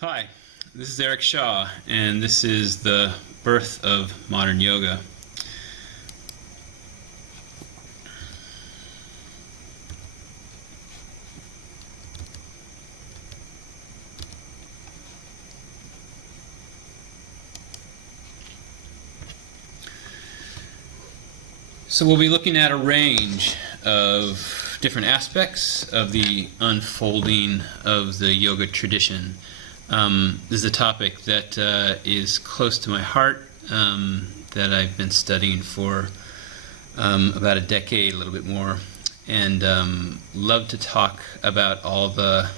Hi, this is Eric Shaw, and this is the birth of modern yoga. So we'll be looking at a range of different aspects of the unfolding of the yoga tradition. This is a topic that is close to my heart, that I've been studying for about a decade, a little bit more, and love to talk about all the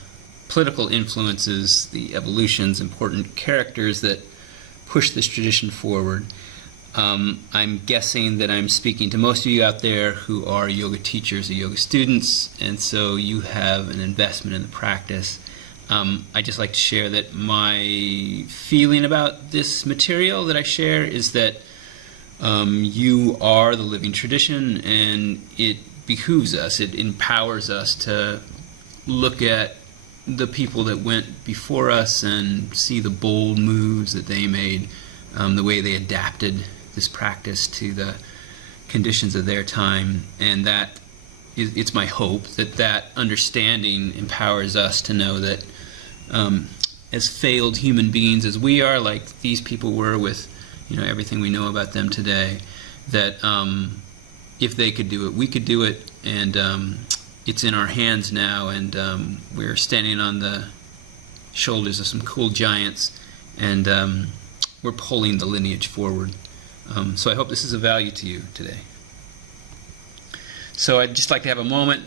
political influences, the evolutions, important characters that push this tradition forward. I'm guessing that I'm speaking to most of you out there who are yoga teachers or yoga students, and so you have an investment in the practice. I just like to share that my feeling about this material that I share is that you are the living tradition, and it behooves us, it empowers us to look at the people that went before us and see the bold moves that they made, the way they adapted this practice to the conditions of their time, and that it's my hope that that understanding empowers us to know that as failed human beings as we are, like these people were with everything we know about them today, that if they could do it, we could do it, and it's in our hands now, and we're standing on the shoulders of some cool giants, and we're pulling the lineage forward. So I hope this is of value to you today. So I'd just like to have a moment.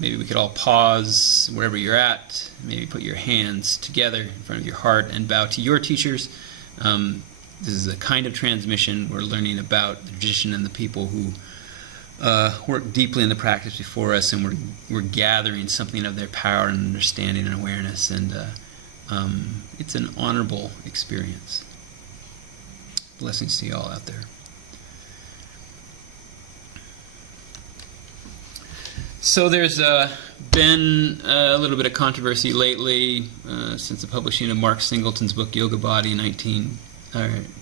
Maybe we could all pause wherever you're at. Maybe put your hands together in front of your heart and bow to your teachers. This is a kind of transmission. We're learning about the tradition and the people who worked deeply in the practice before us, and we're gathering something of their power and understanding and awareness. And it's an honorable experience. Blessings to you all out there. So there's been a little bit of controversy lately since the publishing of Mark Singleton's book Yoga Body in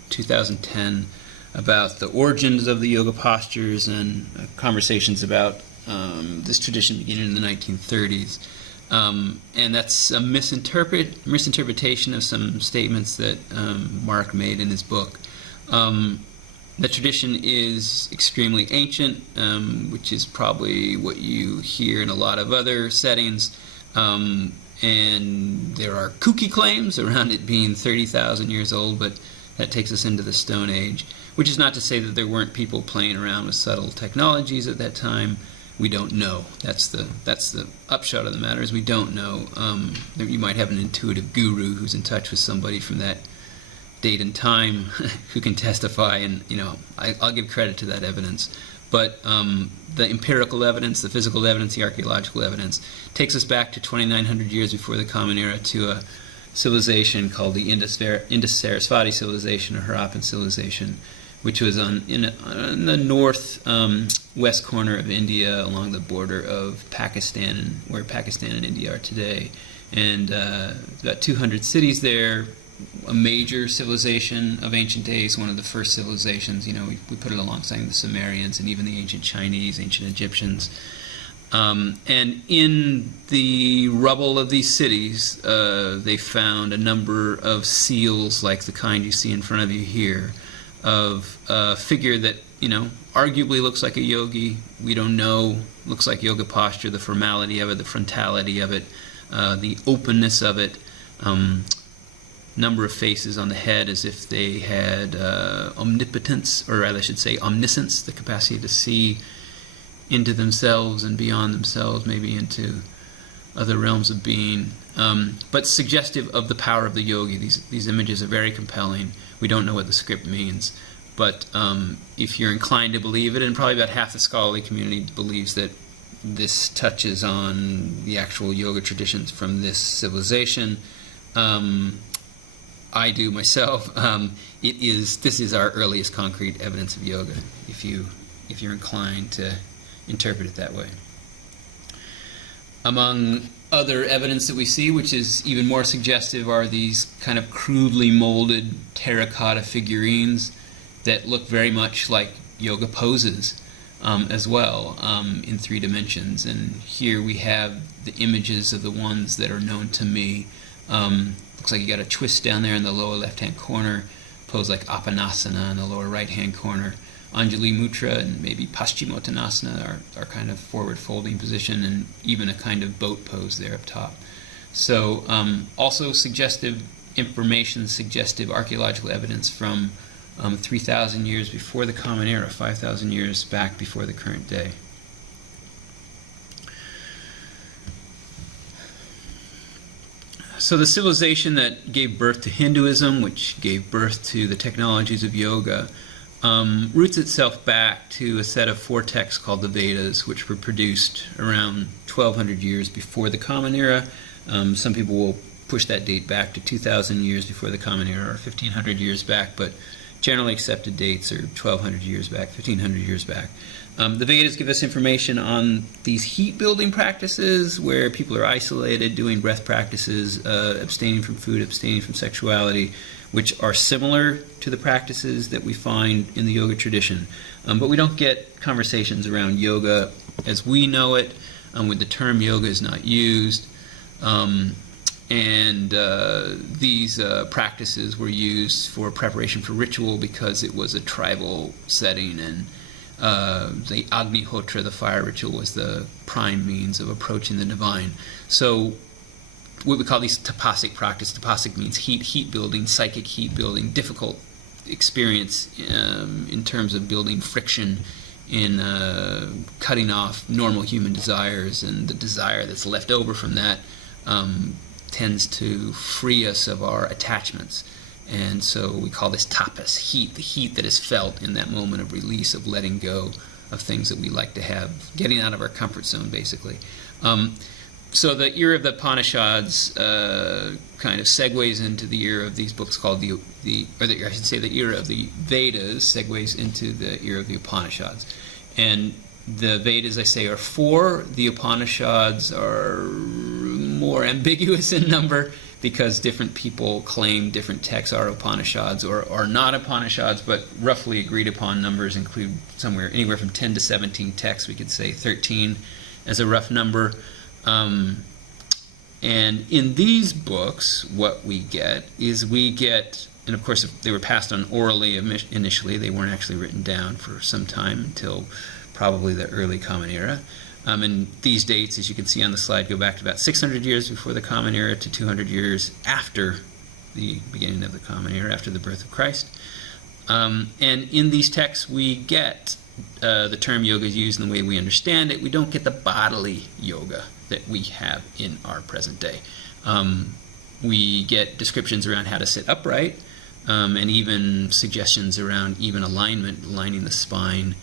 2010 about the origins of the yoga postures, and conversations about this tradition beginning in the 1930s. And that's a misinterpretation of some statements that Mark made in his book. The tradition is extremely ancient, which is probably what you hear in a lot of other settings, and there are kooky claims around it being 30,000 years old, but that takes us into the Stone Age, which is not to say that there weren't people playing around with subtle technologies at that time. We don't know. That's the upshot of the matter, is we don't know. You might have an intuitive guru who's in touch with somebody from that date and time who can testify, and I'll give credit to that evidence. But the empirical evidence, the physical evidence, the archaeological evidence takes us back to 2,900 years before the Common Era to a civilization called the Indus-Sarasvati civilization, or Harappan civilization, which was in the north west corner of India, along the border of Pakistan, and where Pakistan and India are today. And about 200 cities there. A major civilization of ancient days, one of the first civilizations. We put it alongside the Sumerians and even the ancient Chinese, ancient Egyptians. And in the rubble of these cities, they found a number of seals, like the kind you see in front of you here, of a figure that, arguably looks like a yogi. We don't know. Looks like yoga posture, the formality of it, the frontality of it, the openness of it. Number of faces on the head, as if they had omnipotence, or rather I should say omniscience, the capacity to see into themselves and beyond themselves, maybe into other realms of being, but suggestive of the power of the yogi. These images are very compelling. We don't know what the script means, but if you're inclined to believe it, and probably about half the scholarly community believes that this touches on the actual yoga traditions from this civilization, I do myself. This is our earliest concrete evidence of yoga, if you're inclined to interpret it that way. Among other evidence that we see, which is even more suggestive, are these kind of crudely molded terracotta figurines that look very much like yoga poses as well, in 3 dimensions. And here we have the images of the ones that are known to me. Looks like you got a twist down there in the lower left-hand corner, pose like Apanasana in the lower right-hand corner. Anjali Mudra and maybe Paschimottanasana are kind of forward-folding position, and even a kind of boat pose there up top. So also suggestive information, suggestive archaeological evidence from 3,000 years before the Common Era, 5,000 years back before the current day. So the civilization that gave birth to Hinduism, which gave birth to the technologies of yoga, roots itself back to a set of 4 texts called the Vedas, which were produced around 1,200 years before the Common Era. Some people will push that date back to 2,000 years before the Common Era, or 1,500 years back, but generally accepted dates are 1,200 years back, 1,500 years back. The Vedas give us information on these heat-building practices where people are isolated, doing breath practices, abstaining from food, abstaining from sexuality, which are similar to the practices that we find in the yoga tradition. But we don't get conversations around yoga as we know it, when the term yoga is not used. These practices were used for preparation for ritual because it was a tribal setting, and the Agnihotra, the fire ritual, was the prime means of approaching the divine. So what we call these tapasic practice. Tapasic means heat building, psychic heat building, difficult experience in terms of building friction in cutting off normal human desires, and the desire that's left over from that tends to free us of our attachments. And so we call this tapas, heat, the heat that is felt in that moment of release, of letting go of things that we like to have, getting out of our comfort zone, basically. So the era of the Upanishads kind of segues into the era of these books called the era of the Vedas segues into the era of the Upanishads. And the Vedas, I say, are 4. The Upanishads are more ambiguous in number because different people claim different texts are Upanishads or are not Upanishads, but roughly agreed upon numbers include anywhere from 10 to 17 texts. We could say 13 as a rough number. And in these books, what we get, and of course if they were passed on orally initially, they weren't actually written down for some time until probably the early Common Era. And these dates, as you can see on the slide, go back to about 600 years before the Common Era to 200 years after the beginning of the Common Era, after the birth of Christ. And in these texts, we get the term yoga is used in the way we understand it. We don't get the bodily yoga that we have in our present day. We get descriptions around how to sit upright, and even suggestions around even alignment, aligning the spine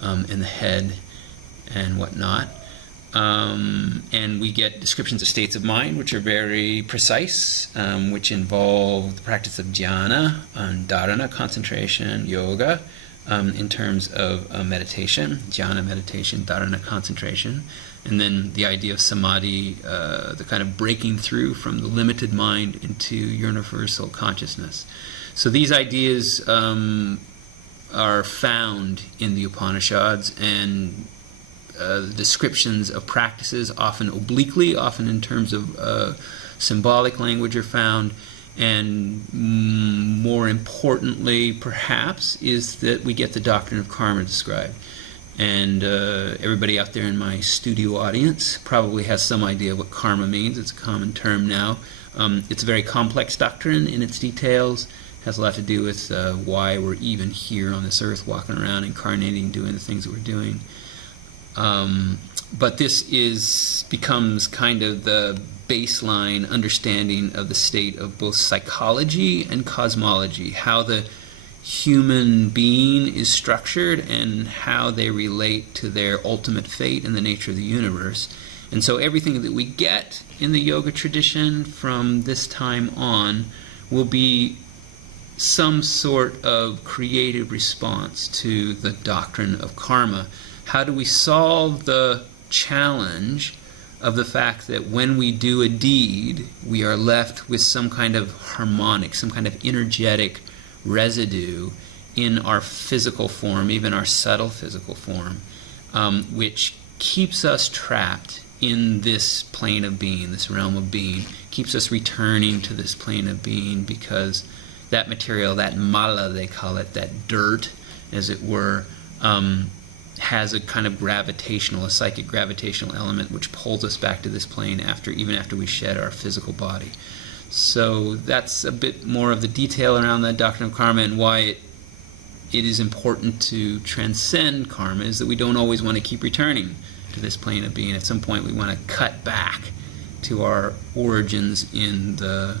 and the head and whatnot. And we get descriptions of states of mind, which are very precise, which involve the practice of dhyana, dharana, concentration, yoga, in terms of meditation, jhana meditation, dharana concentration, and then the idea of samadhi, the kind of breaking through from the limited mind into universal consciousness. So these ideas are found in the Upanishads, and descriptions of practices, often obliquely, often in terms of symbolic language, are found. And more importantly, perhaps, is that we get the doctrine of karma described. And everybody out there in my studio audience probably has some idea of what karma means. It's a common term now. It's a very complex doctrine in its details. It has a lot to do with why we're even here on this earth, walking around, incarnating, doing the things that we're doing. But this becomes kind of the baseline understanding of the state of both psychology and cosmology, how the human being is structured and how they relate to their ultimate fate and the nature of the universe. And so everything that we get in the yoga tradition from this time on will be some sort of creative response to the doctrine of karma. How do we solve the challenge of the fact that when we do a deed, we are left with some kind of harmonic, some kind of energetic residue in our physical form, even our subtle physical form, which keeps us trapped in this plane of being, this realm of being, keeps us returning to this plane of being, because that material, that mala they call it, that dirt, as it were, has a kind of gravitational, a psychic gravitational element which pulls us back to this plane even after we shed our physical body. So that's a bit more of the detail around the doctrine of karma, and why it is important to transcend karma, is that we don't always want to keep returning to this plane of being. At some point we want to cut back to our origins in the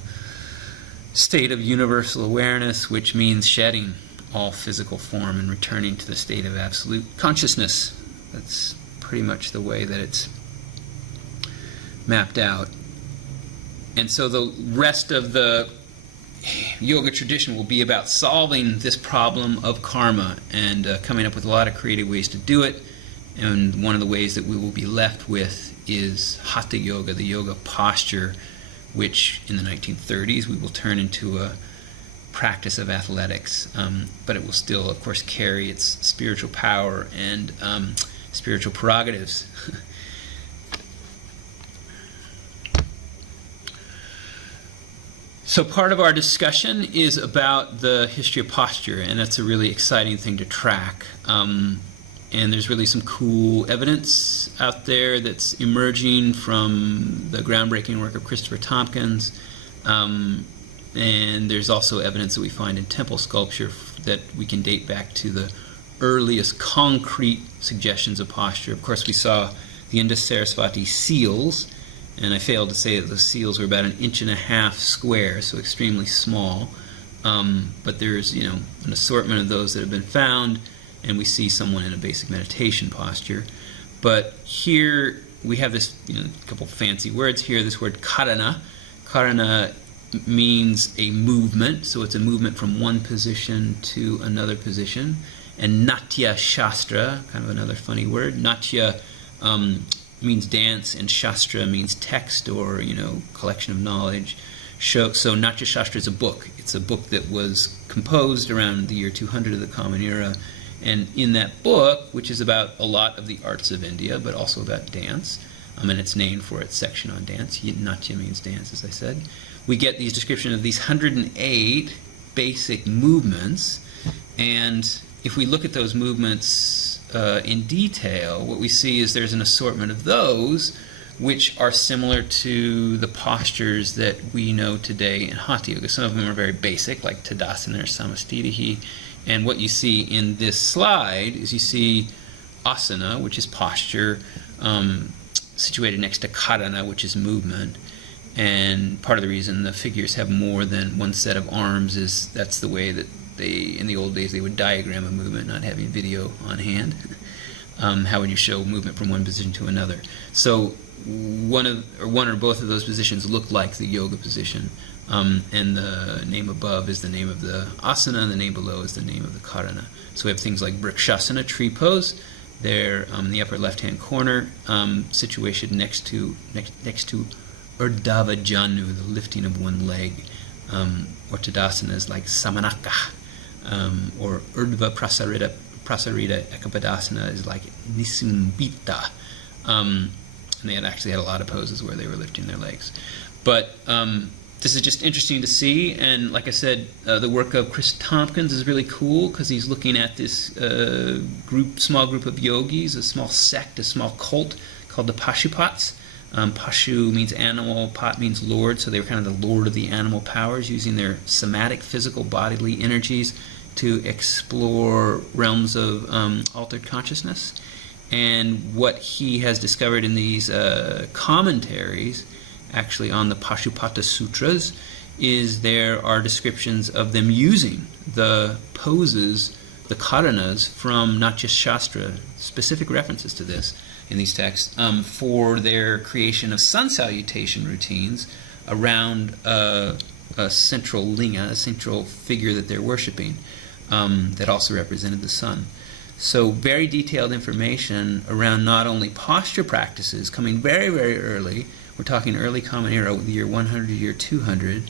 state of universal awareness, which means shedding all physical form and returning to the state of absolute consciousness. That's pretty much the way that it's mapped out. And so the rest of the yoga tradition will be about solving this problem of karma and coming up with a lot of creative ways to do it. And one of the ways that we will be left with is Hatha Yoga, the yoga posture, which in the 1930s we will turn into a practice of athletics, but it will still, of course, carry its spiritual power and spiritual prerogatives. So part of our discussion is about the history of posture, and that's a really exciting thing to track. And there's really some cool evidence out there that's emerging from the groundbreaking work of Christopher Tompkins. And there's also evidence that we find in temple sculpture that we can date back to the earliest concrete suggestions of posture. Of course, we saw the Indus-Sarasvati seals, and I failed to say that the seals were about 1.5 inches square, so extremely small. But there's, an assortment of those that have been found, and we see someone in a basic meditation posture. But here we have this, a couple fancy words here. This word karana. Karana means a movement, so it's a movement from one position to another position. And Natya Shastra, kind of another funny word. Natya means dance, and Shastra means text or, collection of knowledge. So Natya Shastra is a book. It's a book that was composed around the year 200 of the Common Era. And in that book, which is about a lot of the arts of India, but also about dance, and it's named for its section on dance. Natya means dance, as I said. We get these descriptions of these 108 basic movements, and if we look at those movements in detail, what we see is there's an assortment of those which are similar to the postures that we know today in Hatha Yoga. Some of them are very basic, like Tadasana or Samastitihi, and what you see in this slide is you see asana, which is posture, situated next to karana, which is movement. And part of the reason the figures have more than one set of arms is that's the way that in the old days, they would diagram a movement, not having video on hand. How would you show movement from one position to another? So one or both of those positions look like the yoga position, and the name above is the name of the asana, and the name below is the name of the karana. So we have things like Vrikshasana, tree pose. They're in the upper left-hand corner, situation next to Urdhva Janu, the lifting of one leg. Or Tadasana is like Samanaka, or Urdhva Prasarita Ekapadasana is like Nisumbita. And they actually had a lot of poses where they were lifting their legs. But this is just interesting to see, and like I said, the work of Chris Tompkins is really cool because he's looking at this small group of yogis, a small sect, a small cult called the Pashupats. Pashu means animal, Pat means lord, so they were kind of the lord of the animal powers, using their somatic, physical, bodily energies to explore realms of altered consciousness. And what he has discovered in these commentaries, actually on the Pashupata Sutras, is there are descriptions of them using the poses, the karanas, from Natya Shastra, specific references to this in these texts, for their creation of sun salutation routines around a central linga, a central figure that they're worshipping, that also represented the sun. So very detailed information around not only posture practices coming very, very early, we're talking early Common Era, the year 100 to year 200,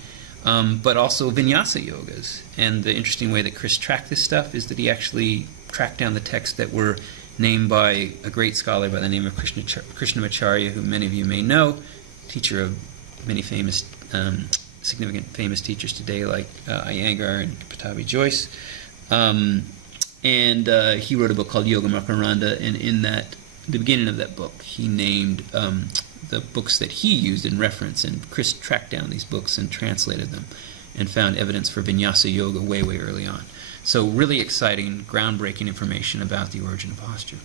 but also vinyasa yogas. And the interesting way that Chris tracked this stuff is that he actually tracked down the texts that were named by a great scholar by the name of Krishnamacharya, who many of you may know, teacher of many famous, significant famous teachers today like Iyengar and Pattabhi Jois. And he wrote a book called Yoga Makaranda, and in the beginning of that book, he named the books that he used in reference, and Chris tracked down these books and translated them and found evidence for vinyasa yoga way, way early on. So really exciting, groundbreaking information about the origin of posture.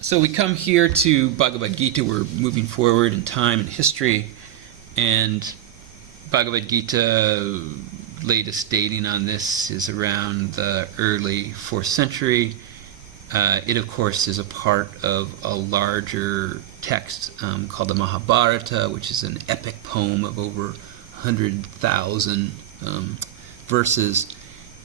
So we come here to Bhagavad Gita. We're moving forward in time and history, and Bhagavad Gita, latest dating on this is around the early 4th century. It, of course, is a part of a larger text called the Mahabharata, which is an epic poem of over 100,000 verses.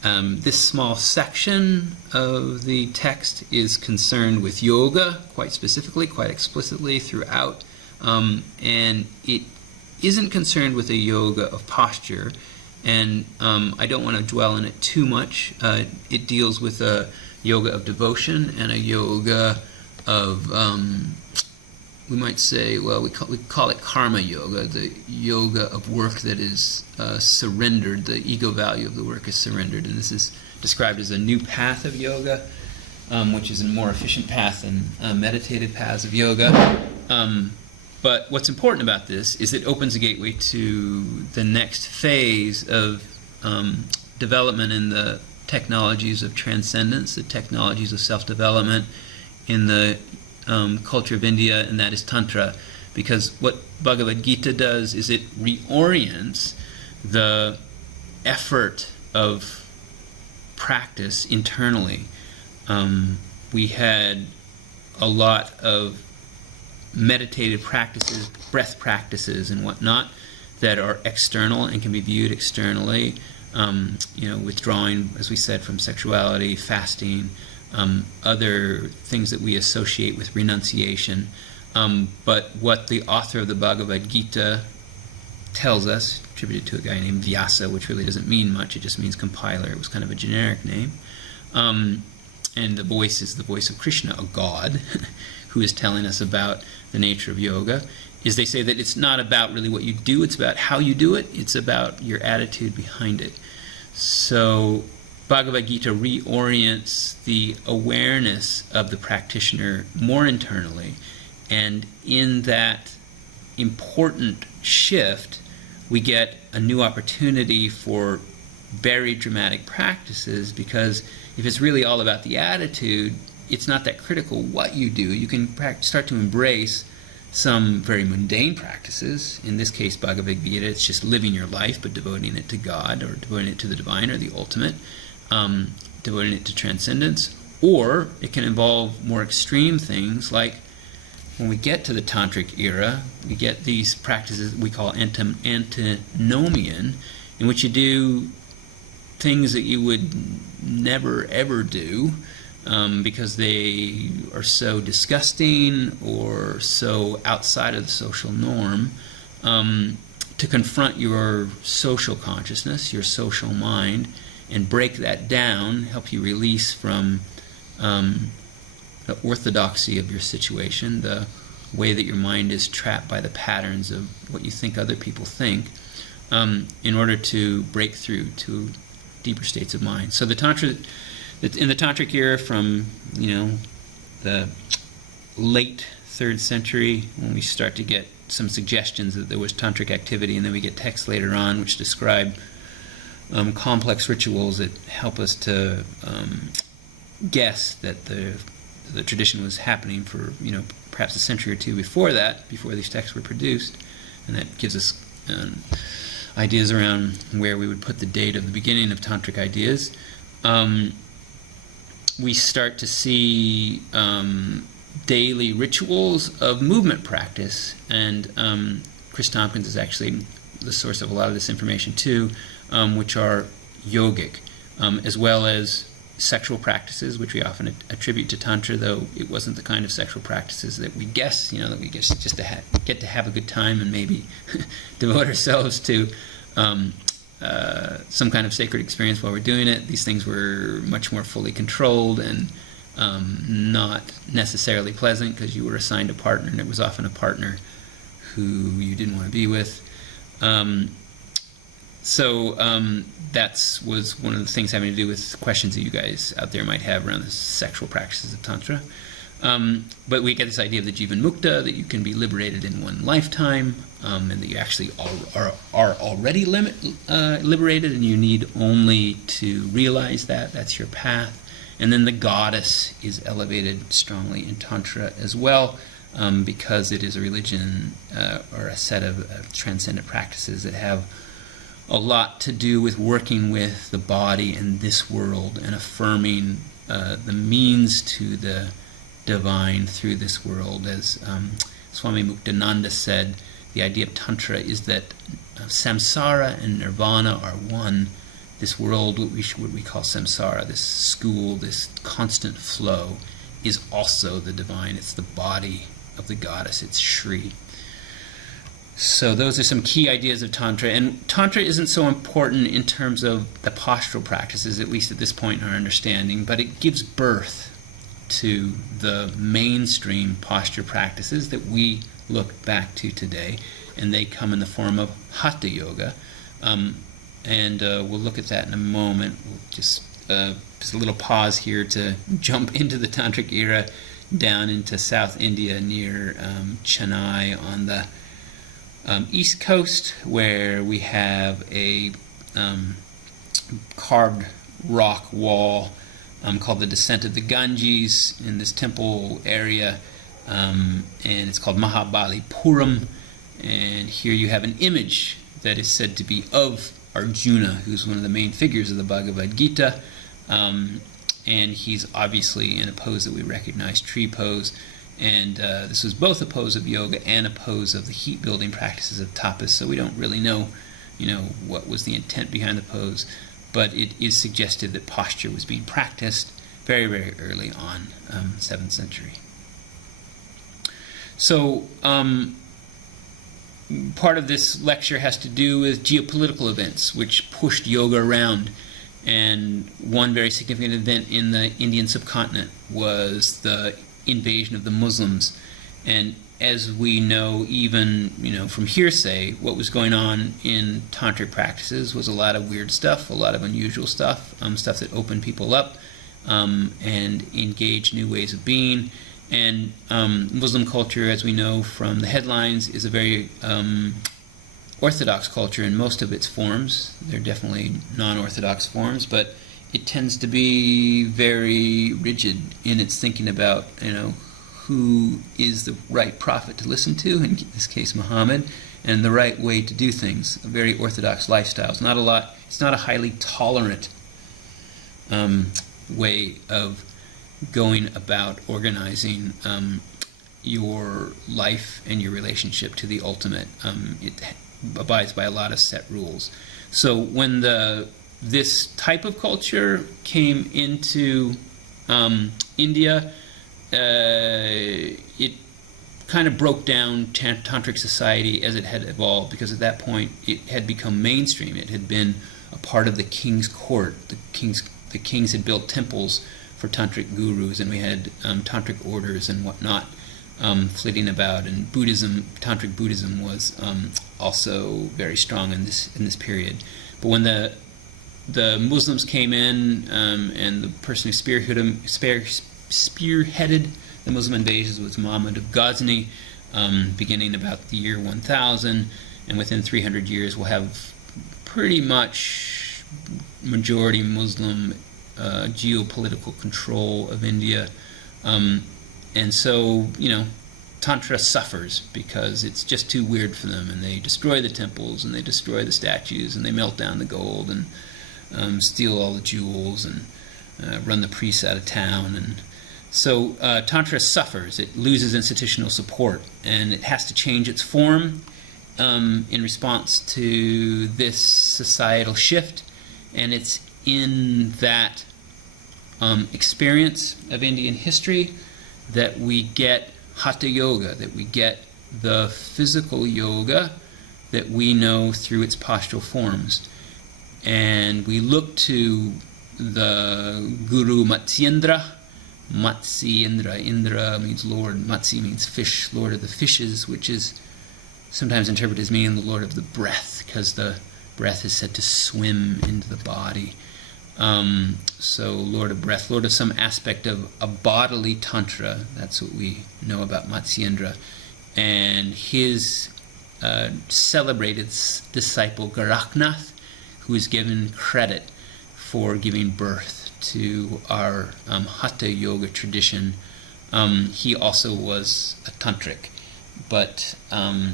This small section of the text is concerned with yoga, quite specifically, quite explicitly throughout, and it isn't concerned with a yoga of posture, and I don't want to dwell on it too much. It deals with a yoga of devotion and a yoga of, we might say, well, we call it karma yoga, the yoga of work that is surrendered. The ego value of the work is surrendered, and this is described as a new path of yoga, which is a more efficient path than meditative paths of yoga. But what's important about this is it opens a gateway to the next phase of development in the technologies of transcendence, the technologies of self-development in the culture of India, and that is Tantra. Because what Bhagavad Gita does is it reorients the effort of practice internally. We had a lot of meditative practices, breath practices and whatnot that are external and can be viewed externally, withdrawing, as we said, from sexuality, fasting, other things that we associate with renunciation. But what the author of the Bhagavad Gita tells us, attributed to a guy named Vyasa, which really doesn't mean much, it just means compiler, it was kind of a generic name. And the voice is the voice of Krishna, a god, who is telling us about the nature of yoga, is they say that it's not about really what you do, it's about how you do it, it's about your attitude behind it. So Bhagavad Gita reorients the awareness of the practitioner more internally, and in that important shift, we get a new opportunity for very dramatic practices, because if it's really all about the attitude, it's not that critical what you do. You can start to embrace some very mundane practices. In this case, Bhagavad Gita, it's just living your life, but devoting it to God, or devoting it to the divine, or the ultimate, devoting it to transcendence. Or it can involve more extreme things, like when we get to the Tantric era, we get these practices we call antinomian, in which you do things that you would never ever do, because they are so disgusting or so outside of the social norm, to confront your social consciousness, your social mind, and break that down, help you release from the orthodoxy of your situation, the way that your mind is trapped by the patterns of what you think other people think, in order to break through to deeper states of mind. So the Tantra, in the Tantric era, from the late 3rd century, when we start to get some suggestions that there was Tantric activity, and then we get texts later on which describe complex rituals that help us to guess that the tradition was happening for perhaps a century or two before that, before these texts were produced, and that gives us ideas around where we would put the date of the beginning of Tantric ideas. We start to see daily rituals of movement practice, and Chris Tompkins is actually the source of a lot of this information too, which are yogic, as well as sexual practices, which we often attribute to Tantra, though it wasn't the kind of sexual practices that we guess, that we guess just to get to have a good time and maybe devote ourselves to some kind of sacred experience while we're doing it. These things were much more fully controlled and not necessarily pleasant, because you were assigned a partner, and it was often a partner who you didn't want to be with. So that was one of the things having to do with questions that you guys out there might have around the sexual practices of Tantra. But we get this idea of the Jivan Mukta, that you can be liberated in one lifetime, and that you actually are already liberated, and you need only to realize that. That's your path. And then the goddess is elevated strongly in Tantra as well, because it is a religion or a set of transcendent practices that have a lot to do with working with the body and this world, and affirming the means to the divine through this world. As Swami Muktananda said, the idea of Tantra is that samsara and nirvana are one. This world, what we call samsara, this school, this constant flow, is also the divine. It's the body of the goddess. It's Shri. So those are some key ideas of Tantra. And Tantra isn't so important in terms of the postural practices, at least at this point in our understanding, but it gives birth to the mainstream posture practices that we look back to today, and they come in the form of Hatha Yoga. And we'll look at that in a moment. We'll just a little pause here to jump into the Tantric era down into South India near Chennai on the East Coast, where we have a carved rock wall called the Descent of the Ganges in this temple area, and it's called Mahabalipuram. And here you have an image that is said to be of Arjuna, who's one of the main figures of the Bhagavad Gita, and he's obviously in a pose that we recognize, tree pose. And this was both a pose of yoga and a pose of the heat-building practices of tapas, so we don't really know, what was the intent behind the pose, but it is suggested that posture was being practiced very, very early on, 7th century. So part of this lecture has to do with geopolitical events which pushed yoga around. And one very significant event in the Indian subcontinent was the invasion of the Muslims. And as we know, even from hearsay, what was going on in tantric practices was a lot of weird stuff, a lot of unusual stuff, stuff that opened people up and engaged new ways of being. And Muslim culture, as we know from the headlines, is a very orthodox culture in most of its forms. There are definitely non-orthodox forms, but it tends to be very rigid in its thinking about, who is the right prophet to listen to, in this case Muhammad, and the right way to do things. A very orthodox lifestyle. It's not a highly tolerant way of going about organizing your life and your relationship to the ultimate. It abides by a lot of set rules. So when this type of culture came into India, it kind of broke down tantric society as it had evolved, because at that point it had become mainstream. It had been a part of the king's court. The kings had built temples for tantric gurus, and we had tantric orders and whatnot flitting about. And tantric Buddhism was also very strong in this period. But when the Muslims came in, and the person who spearheaded the Muslim invasions was Muhammad of Ghazni, beginning about the year 1000, and within 300 years we'll have pretty much majority Muslim geopolitical control of India. And so, Tantra suffers because it's just too weird for them, and they destroy the temples, and they destroy the statues, and they melt down the gold, and steal all the jewels, and run the priests out of town. And so Tantra suffers. It loses institutional support, and it has to change its form in response to this societal shift. And it's in that experience of Indian history that we get Hatha Yoga, that we get the physical yoga that we know through its postural forms. And we look to the Guru Matsyendra. Matsyendra, Indra means Lord, Matsyi means fish, Lord of the fishes, which is sometimes interpreted as meaning the Lord of the breath, because the breath is said to swim into the body. So Lord of breath, Lord of some aspect of a bodily tantra. That's what we know about Matsyendra. And his celebrated disciple Gorakhnath, who is given credit for giving birth to our Hatha Yoga tradition. He also was a tantric, but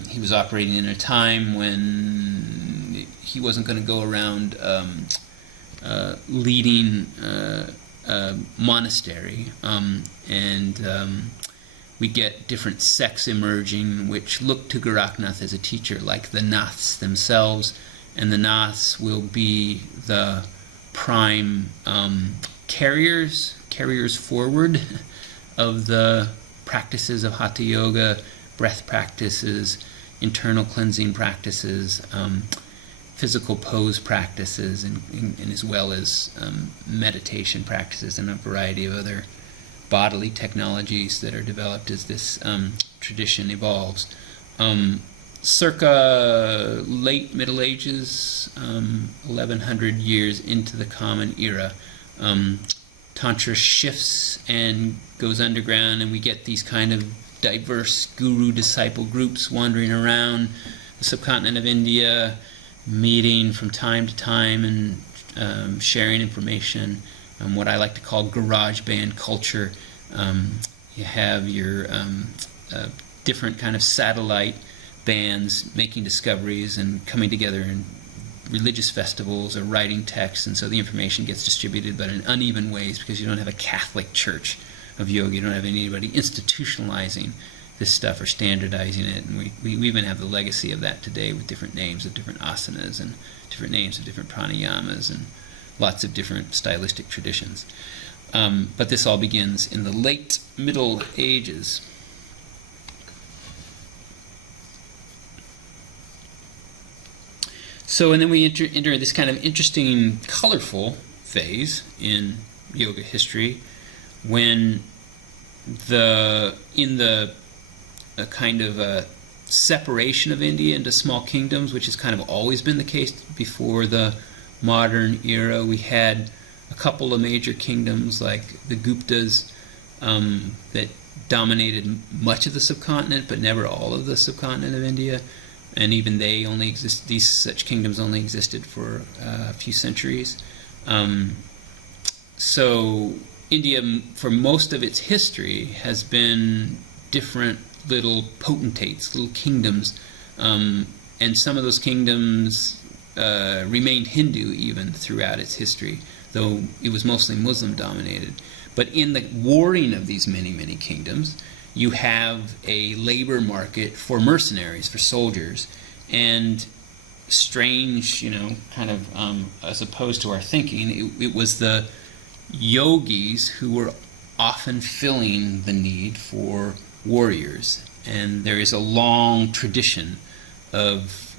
he was operating in a time when he wasn't going to go around leading a monastery, and we get different sects emerging which look to Gorakhnath as a teacher, like the Naths themselves, and the Naths will be the prime carriers forward of the practices of Hatha Yoga, breath practices, internal cleansing practices, physical pose practices, and as well as meditation practices and a variety of other bodily technologies that are developed as this tradition evolves. Circa late Middle Ages, 1100 years into the Common Era, Tantra shifts and goes underground, and we get these kind of diverse guru-disciple groups wandering around the subcontinent of India, meeting from time to time and sharing information, what I like to call garage band culture. You have your different kind of satellite bands making discoveries and coming together in religious festivals or writing texts, and so the information gets distributed, but in uneven ways, because you don't have a Catholic church of yoga. You don't have anybody institutionalizing this stuff or standardizing it, and we even have the legacy of that today with different names of different asanas and different names of different pranayamas and lots of different stylistic traditions. But this all begins in the late Middle Ages. So, and then we enter this kind of interesting, colorful phase in yoga history, when in the kind of a separation of India into small kingdoms, which has kind of always been the case before the modern era. We had a couple of major kingdoms like the Guptas that dominated much of the subcontinent, but never all of the subcontinent of India. And even these such kingdoms only existed for a few centuries. So India, for most of its history, has been different little potentates, little kingdoms, and some of those kingdoms remained Hindu even throughout its history, though it was mostly Muslim dominated. But in the warring of these many, many kingdoms, you have a labor market for mercenaries, for soldiers, and strange, kind of as opposed to our thinking, it was the yogis who were often filling the need for warriors. And there is a long tradition of,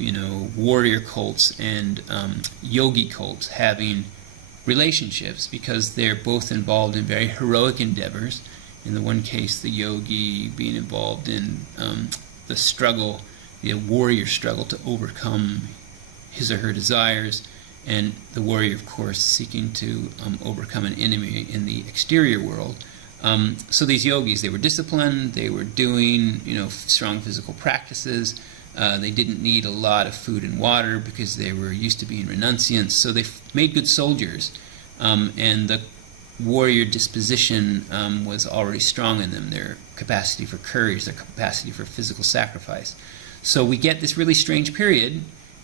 warrior cults and yogi cults having relationships, because they're both involved in very heroic endeavors. In the one case, the yogi being involved in the struggle, the warrior struggle to overcome his or her desires, and the warrior, of course, seeking to overcome an enemy in the exterior world. So these yogis, they were disciplined, they were doing, strong physical practices. They didn't need a lot of food and water because they were used to being renunciants. So they made good soldiers, and the warrior disposition was already strong in them, their capacity for courage, their capacity for physical sacrifice. So we get this really strange period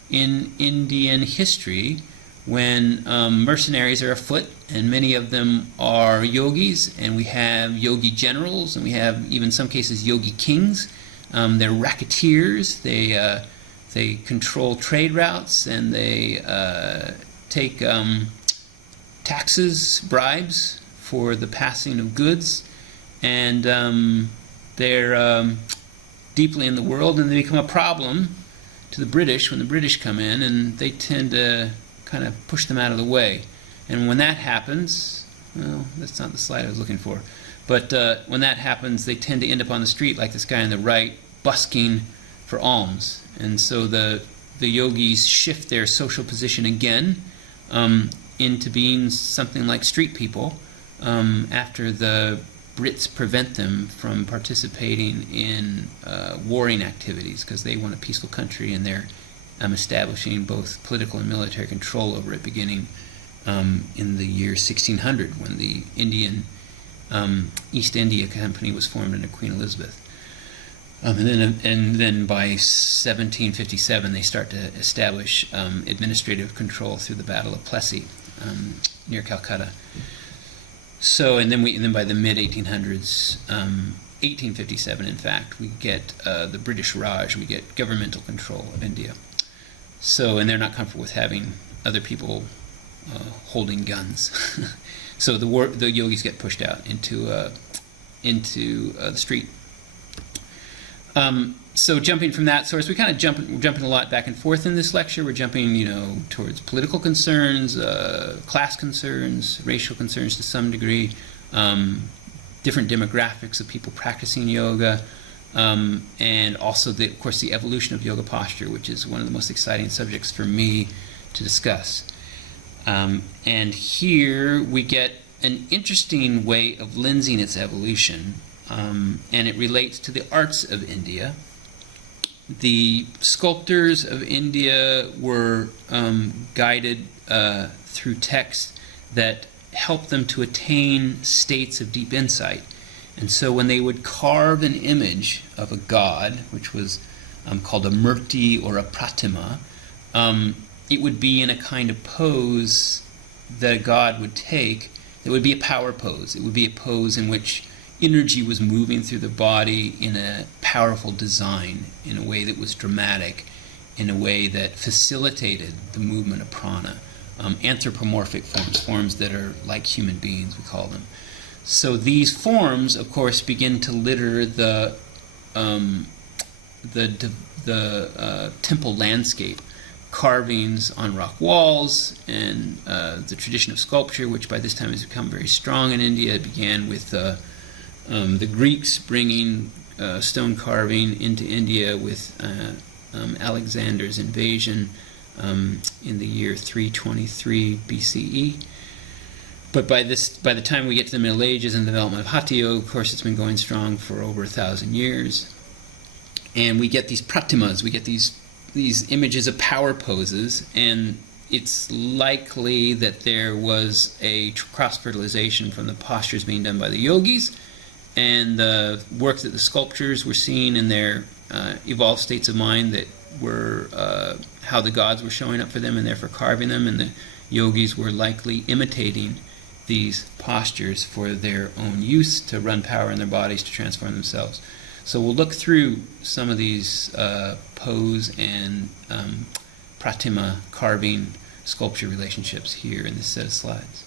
in Indian history when mercenaries are afoot, and many of them are yogis, and we have yogi generals, and we have even in some cases yogi kings. They're racketeers, they control trade routes, and they take taxes, bribes for the passing of goods, and they're deeply in the world, and they become a problem to the British when the British come in, and they tend to kind of push them out of the way. And when that happens, well, that's not the slide I was looking for, but when that happens, they tend to end up on the street like this guy on the right, busking for alms. And so the yogis shift their social position again into being something like street people after the Brits prevent them from participating in warring activities because they want a peaceful country, and they're establishing both political and military control over it beginning in the year 1600 when the East India Company was formed under Queen Elizabeth. And then by 1757 they start to establish administrative control through the Battle of Plessis near Calcutta. So, and then by the mid-1800s, 1857 in fact, we get the British Raj, we get governmental control of India. So, and they're not comfortable with having other people holding guns. So the yogis get pushed out into the street. So jumping from that source, we're jumping a lot back and forth in this lecture. We're jumping, towards political concerns, class concerns, racial concerns to some degree, different demographics of people practicing yoga, and also, of course, the evolution of yoga posture, which is one of the most exciting subjects for me to discuss. And here we get an interesting way of lensing its evolution. And it relates to the arts of India. The sculptors of India were guided through texts that helped them to attain states of deep insight. And so when they would carve an image of a god, which was called a murti or a pratima, it would be in a kind of pose that a god would take. It would be a power pose. It would be a pose in which energy was moving through the body in a powerful design, in a way that was dramatic, in a way that facilitated the movement of prana. Anthropomorphic forms that are like human beings, we call them. So these forms, of course, begin to litter the temple landscape. Carvings on rock walls, and the tradition of sculpture, which by this time has become very strong in India. It began with the Greeks bringing stone carving into India with Alexander's invasion in the year 323 BCE. But by the time we get to the Middle Ages and the development of Hatha Yoga, of course, it's been going strong for over 1,000 years. And we get these pratimas, we get these images of power poses, and it's likely that there was a cross-fertilization from the postures being done by the yogis and the work that the sculptors were seeing in their evolved states of mind that were how the gods were showing up for them and therefore carving them, and the yogis were likely imitating these postures for their own use to run power in their bodies to transform themselves. So we'll look through some of these pose and pratima carving sculpture relationships here in this set of slides.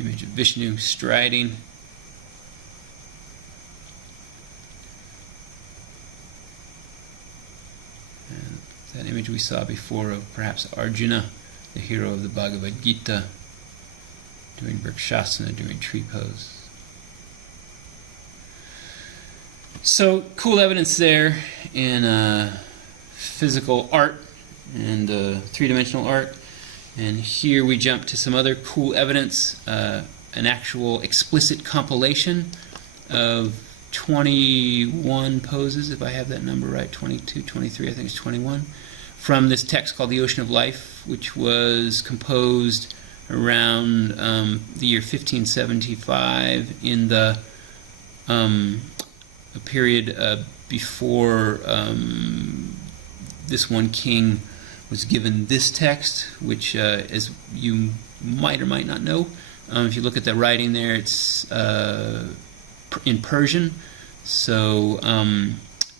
Image of Vishnu striding. And that image we saw before of perhaps Arjuna, the hero of the Bhagavad Gita, doing Vrikshasana, doing tree pose. So cool evidence there in physical art and three-dimensional art. And here we jump to some other cool evidence, an actual explicit compilation of 21 poses, if I have that number right, 22, 23, I think it's 21, from this text called The Ocean of Life, which was composed around the year 1575 in the a period before this one king was given this text, which, as you might or might not know, if you look at the writing there, it's in Persian. So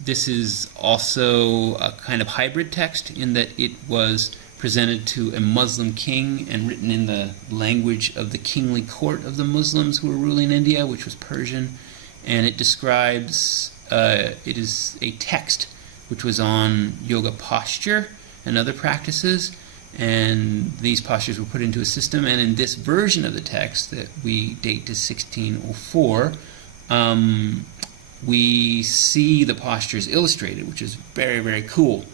this is also a kind of hybrid text in that it was presented to a Muslim king and written in the language of the kingly court of the Muslims who were ruling India, which was Persian. And it describes, it is a text which was on yoga posture and other practices, and these postures were put into a system. And in this version of the text that we date to 1604, we see the postures illustrated, which is very, very cool.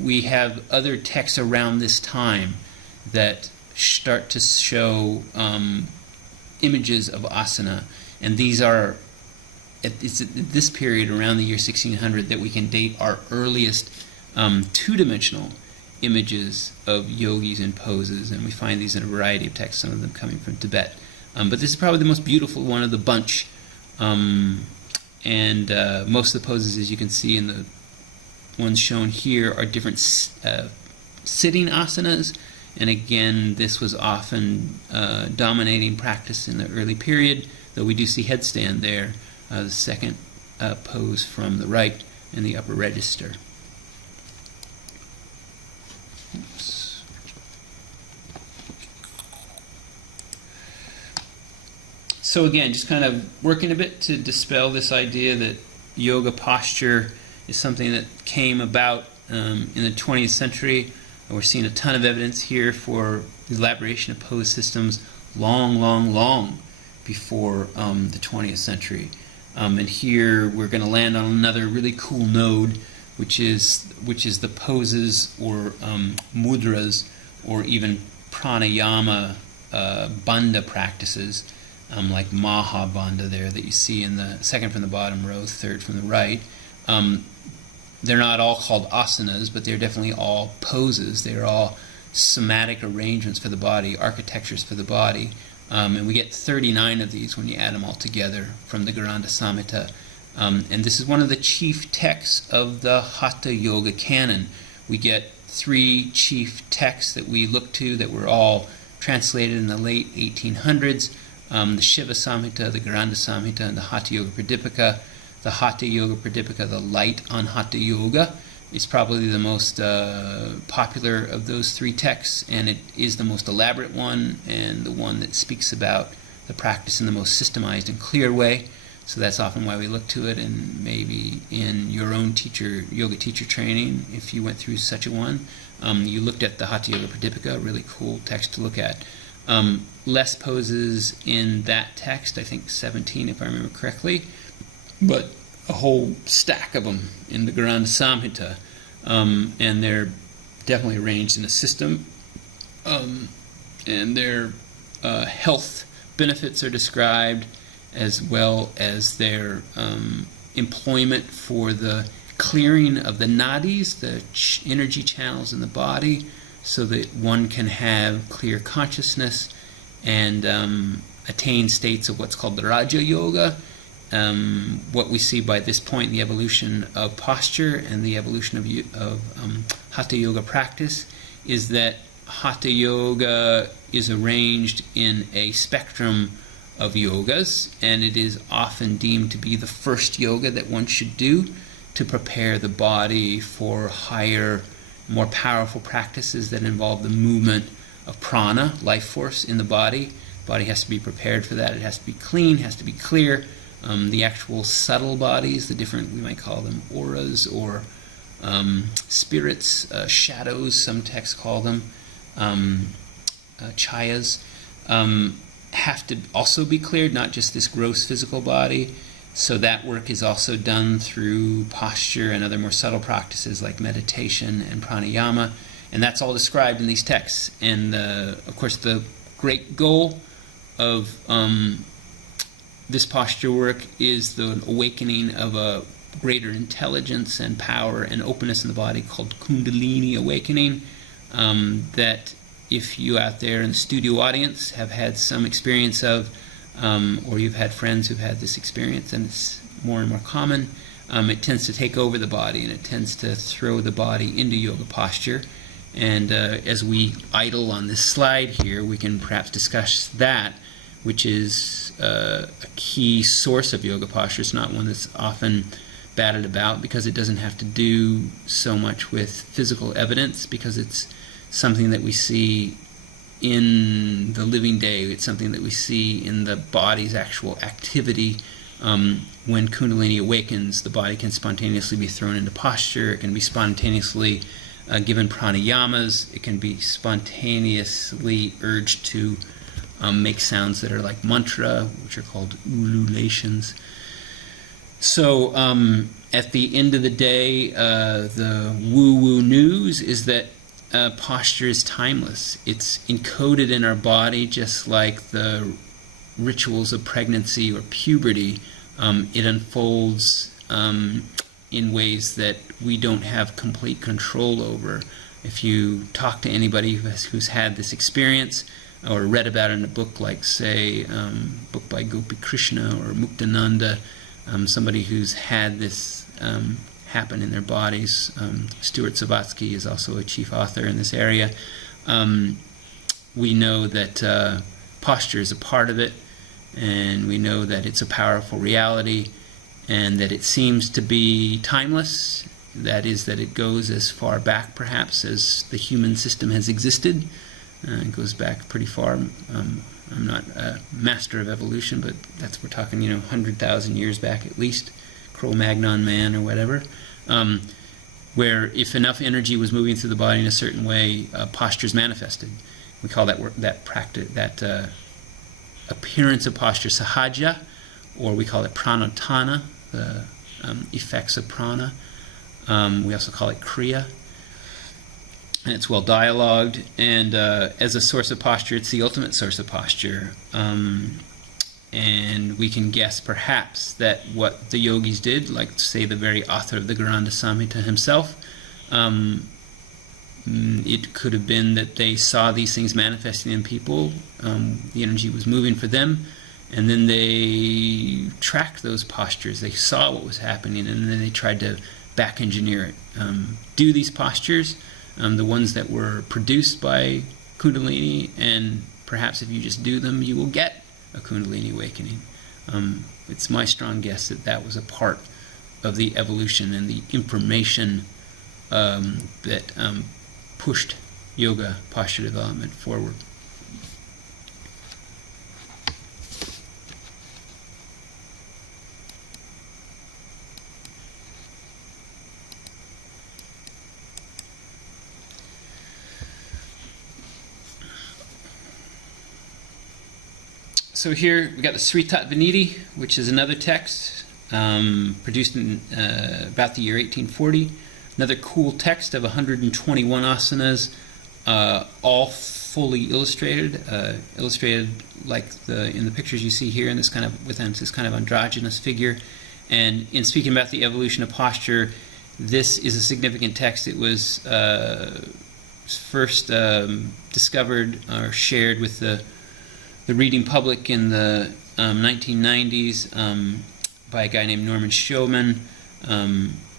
We have other texts around this time that start to show images of asana, and these are, it's at this period around the year 1600 that we can date our earliest two-dimensional images of yogis and poses, and we find these in a variety of texts, some of them coming from Tibet. But this is probably the most beautiful one of the bunch. And most of the poses, as you can see in the ones shown here, are different sitting asanas. And again, this was often dominating practice in the early period, though we do see headstand there, the second pose from the right in the upper register. Oops. So again, just kind of working a bit to dispel this idea that yoga posture is something that came about in the 20th century. We're seeing a ton of evidence here for the elaboration of pose systems long before the 20th century. And here we're going to land on another really cool node, which is the poses or mudras, or even pranayama bandha practices, like Maha Bandha there that you see in the second from the bottom row, third from the right. They're not all called asanas, but they're definitely all poses. They're all somatic arrangements for the body, architectures for the body. And we get 39 of these when you add them all together from the Garanda Samhita. And this is one of the chief texts of the Hatha Yoga canon. We get 3 chief texts that we look to that were all translated in the late 1800s. The Shiva Samhita, the Garanda Samhita, and the Hatha Yoga Pradipika. The Hatha Yoga Pradipika, the light on Hatha Yoga, is probably the most popular of those 3 texts, and it is the most elaborate one and the one that speaks about the practice in the most systemized and clear way. So that's often why we look to it, and maybe in your own yoga teacher training, if you went through such a one, you looked at the Hatha Yoga Pradipika, a really cool text to look at. Less poses in that text, I think 17 if I remember correctly, but a whole stack of them in the Garanda Samhita, and they're definitely arranged in a system, and their health benefits are described, as well as their employment for the clearing of the nadis, the energy channels in the body, so that one can have clear consciousness and attain states of what's called the Raja Yoga. What we see by this point in the evolution of posture and the evolution of Hatha Yoga practice is that Hatha Yoga is arranged in a spectrum of yogas, and it is often deemed to be the first yoga that one should do to prepare the body for higher, more powerful practices that involve the movement of prana, life force in the body. The body has to be prepared for that. It has to be clean, has to be clear. The actual subtle bodies, the different, we might call them auras or spirits, shadows, some texts call them, chayas, have to also be cleared, not just this gross physical body. So that work is also done through posture and other more subtle practices like meditation and pranayama, and that's all described in these texts. And of course the great goal of this posture work is the awakening of a greater intelligence and power and openness in the body called Kundalini awakening, that if you out there in the studio audience have had some experience of, or you've had friends who've had this experience, and it's more and more common, it tends to take over the body, and it tends to throw the body into yoga posture. And as we idle on this slide here, we can perhaps discuss that, which is a key source of yoga posture. It's not one that's often batted about because it doesn't have to do so much with physical evidence, because it's something that we see in the living day. It's something that we see in the body's actual activity. When Kundalini awakens, the body can spontaneously be thrown into posture. It can be spontaneously given pranayamas. It can be spontaneously urged to make sounds that are like mantra, which are called ululations. So at the end of the day, the woo-woo news is that posture is timeless. It's encoded in our body just like the rituals of pregnancy or puberty. It unfolds in ways that we don't have complete control over. If you talk to anybody who's had this experience or read about it in a book like, say, a book by Gopi Krishna or Muktananda, somebody who's had this happen in their bodies. Stuart Savatsky is also a chief author in this area. We know that posture is a part of it, and we know that it's a powerful reality, and that it seems to be timeless. That is, that it goes as far back perhaps as the human system has existed. It goes back pretty far. I'm not a master of evolution, but we're talking 100,000 years back at least, Cro-Magnon man or whatever, where if enough energy was moving through the body in a certain way, postures manifested. We call that practice, that appearance of posture, sahaja, or we call it pranotana, the effects of prana. We also call it kriya. And it's well dialogued, and as a source of posture, it's the ultimate source of posture. And we can guess perhaps that what the yogis did, like say the very author of the Garanda Samhita himself, it could have been that they saw these things manifesting in people, the energy was moving for them, and then they tracked those postures. They saw what was happening, and then they tried to back engineer it. Do these postures, the ones that were produced by Kundalini, and perhaps if you just do them, you will get a Kundalini awakening. It's my strong guess that that was a part of the evolution and the information that pushed yoga posture development forward. So here we got the Sri Tattvanidhi, which is another text produced in about the year 1840. Another cool text of 121 asanas, all fully illustrated, illustrated like in the pictures you see here in this kind of with this kind of androgynous figure. And in speaking about the evolution of posture, this is a significant text. It was first discovered or shared with the reading public in the 1990s by a guy named Norman Schoeman.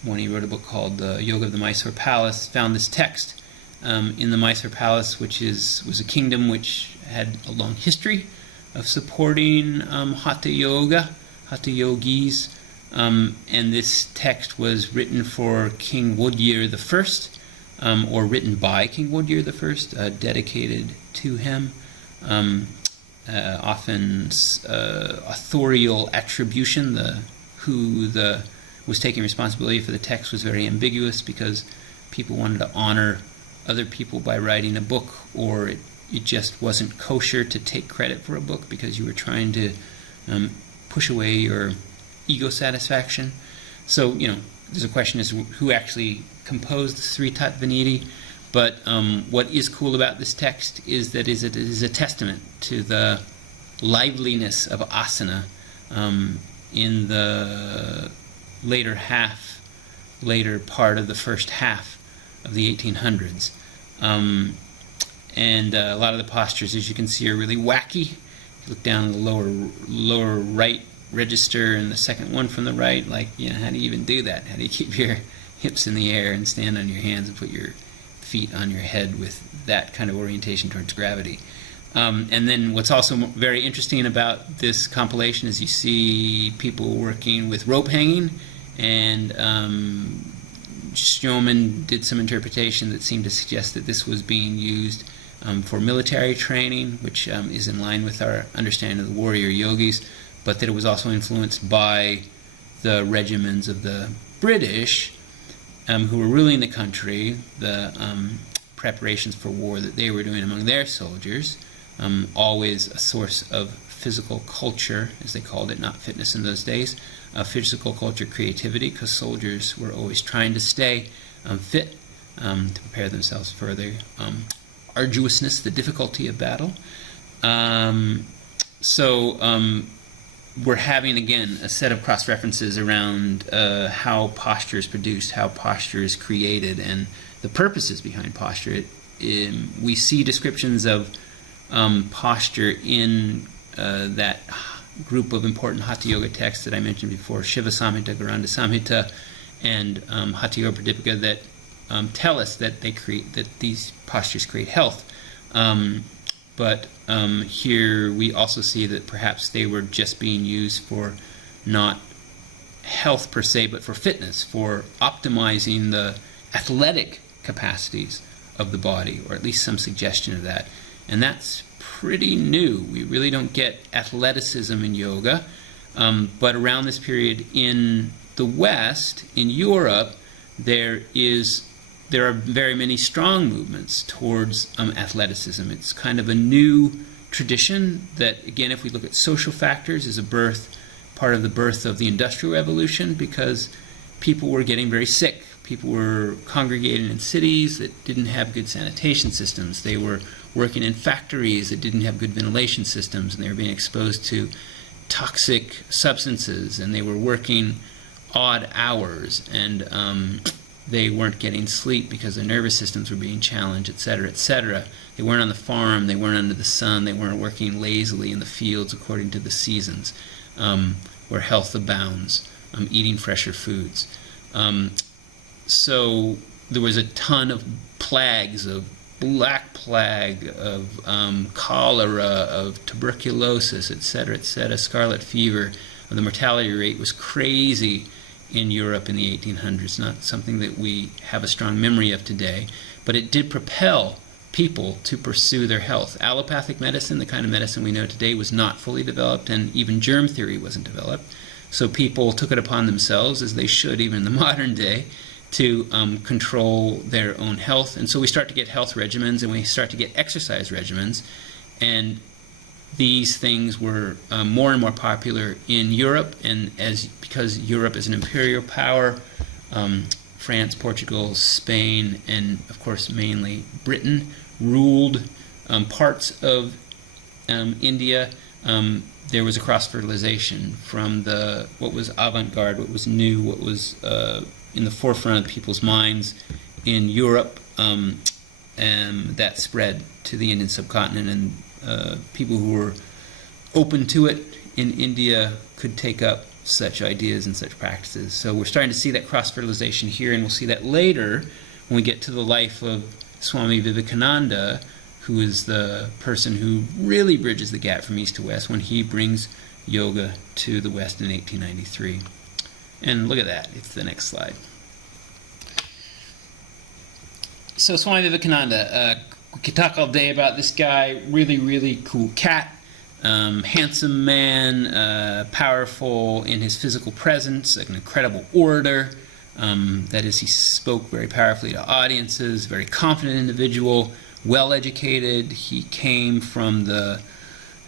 When he wrote a book called The Yoga of the Mysore Palace, found this text in the Mysore Palace, which was a kingdom which had a long history of supporting Hatha Yoga, Hatha Yogis, and this text was written for King Wodyir I, or written by King Wodyir I, dedicated to him. Often authorial attribution, who was taking responsibility for the text was very ambiguous, because people wanted to honor other people by writing a book, or it just wasn't kosher to take credit for a book because you were trying to push away your ego satisfaction. So, there's a question as to who actually composed the Sri Tattvanidhi. But what is cool about this text is that it is a testament to the liveliness of asana in the later part of the first half of the 1800s. And a lot of the postures, as you can see, are really wacky. If you look down in the lower right register and the second one from the right. Like, how do you even do that? How do you keep your hips in the air and stand on your hands and put your feet on your head with that kind of orientation towards gravity? And then what's also very interesting about this compilation is you see people working with rope hanging, and Schyomen did some interpretation that seemed to suggest that this was being used for military training, which is in line with our understanding of the warrior yogis, but that it was also influenced by the regimens of the British who were ruling the country, the preparations for war that they were doing among their soldiers, always a source of physical culture, as they called it, not fitness in those days, physical culture, creativity, because soldiers were always trying to stay fit to prepare themselves for the arduousness, the difficulty of battle. We're having, again, a set of cross-references around how posture is produced, how posture is created, and the purposes behind posture. We see descriptions of posture in that group of important Hatha Yoga texts that I mentioned before, Shiva Samhita, Garanda Samhita, and Hatha Yoga Pradipika, that tell us that these postures create health. But here we also see that perhaps they were just being used for not health per se, but for fitness, for optimizing the athletic capacities of the body, or at least some suggestion of that. And that's pretty new. We really don't get athleticism in yoga. But around this period in the West, in Europe, there are very many strong movements towards athleticism. It's kind of a new tradition that, again, if we look at social factors, is part of the birth of the Industrial Revolution, because people were getting very sick. People were congregating in cities that didn't have good sanitation systems. They were working in factories that didn't have good ventilation systems, and they were being exposed to toxic substances, and they were working odd hours, and they weren't getting sleep because their nervous systems were being challenged, etc., etc. They weren't on the farm, they weren't under the sun, they weren't working lazily in the fields according to the seasons, where health abounds, eating fresher foods. So there was a ton of plagues, of black plague, of cholera, of tuberculosis, etc., scarlet fever. The mortality rate was crazy in Europe in the 1800s, not something that we have a strong memory of today, but it did propel people to pursue their health. Allopathic medicine, the kind of medicine we know today, was not fully developed, and even germ theory wasn't developed. So people took it upon themselves, as they should even in the modern day, to control their own health. And so we start to get health regimens, and we start to get exercise regimens, and these things were more and more popular in Europe, and because Europe is an imperial power, France, Portugal, Spain, and of course mainly Britain ruled parts of India. There was a cross-fertilization from what was avant-garde, what was new, what was in the forefront of people's minds in Europe, and that spread to the Indian subcontinent, and people who were open to it in India could take up such ideas and such practices. So we're starting to see that cross-fertilization here, and we'll see that later when we get to the life of Swami Vivekananda, who is the person who really bridges the gap from east to west when he brings yoga to the West in 1893. And look at that, it's the next slide. So Swami Vivekananda, we could talk all day about this guy. Really, really cool cat, handsome man, powerful in his physical presence, an incredible orator. That is, he spoke very powerfully to audiences, very confident individual, well-educated. He came from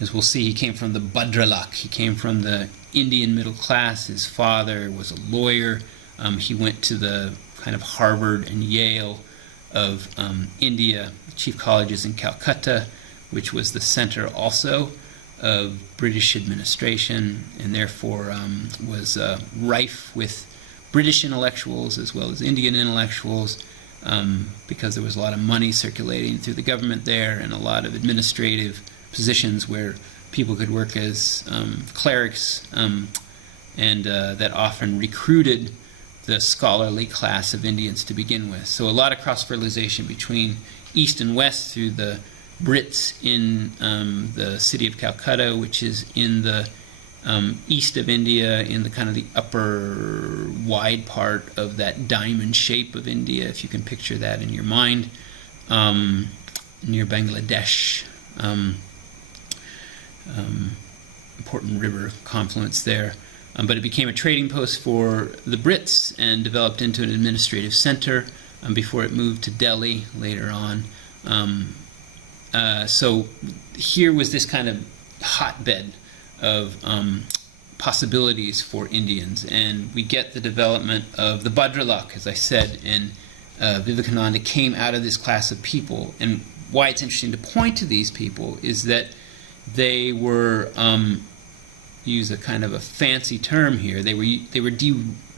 as we'll see, he came from the Bhadralak. He came from the Indian middle class. His father was a lawyer. He went to the kind of Harvard and Yale of India, chief colleges in Calcutta, which was the center also of British administration, and therefore was rife with British intellectuals as well as Indian intellectuals, because there was a lot of money circulating through the government there, and a lot of administrative positions where people could work as clerics, and that often recruited the scholarly class of Indians to begin with. So a lot of cross-fertilization between East and West through the Brits in the city of Calcutta, which is in the east of India, in the kind of the upper wide part of that diamond shape of India, if you can picture that in your mind, near Bangladesh. Important river confluence there. But it became a trading post for the Brits and developed into an administrative center before it moved to Delhi later on. So here was this kind of hotbed of possibilities for Indians, and we get the development of the Bhadralok, as I said, and Vivekananda came out of this class of people. And why it's interesting to point to these people is that they were, use a kind of a fancy term here, they were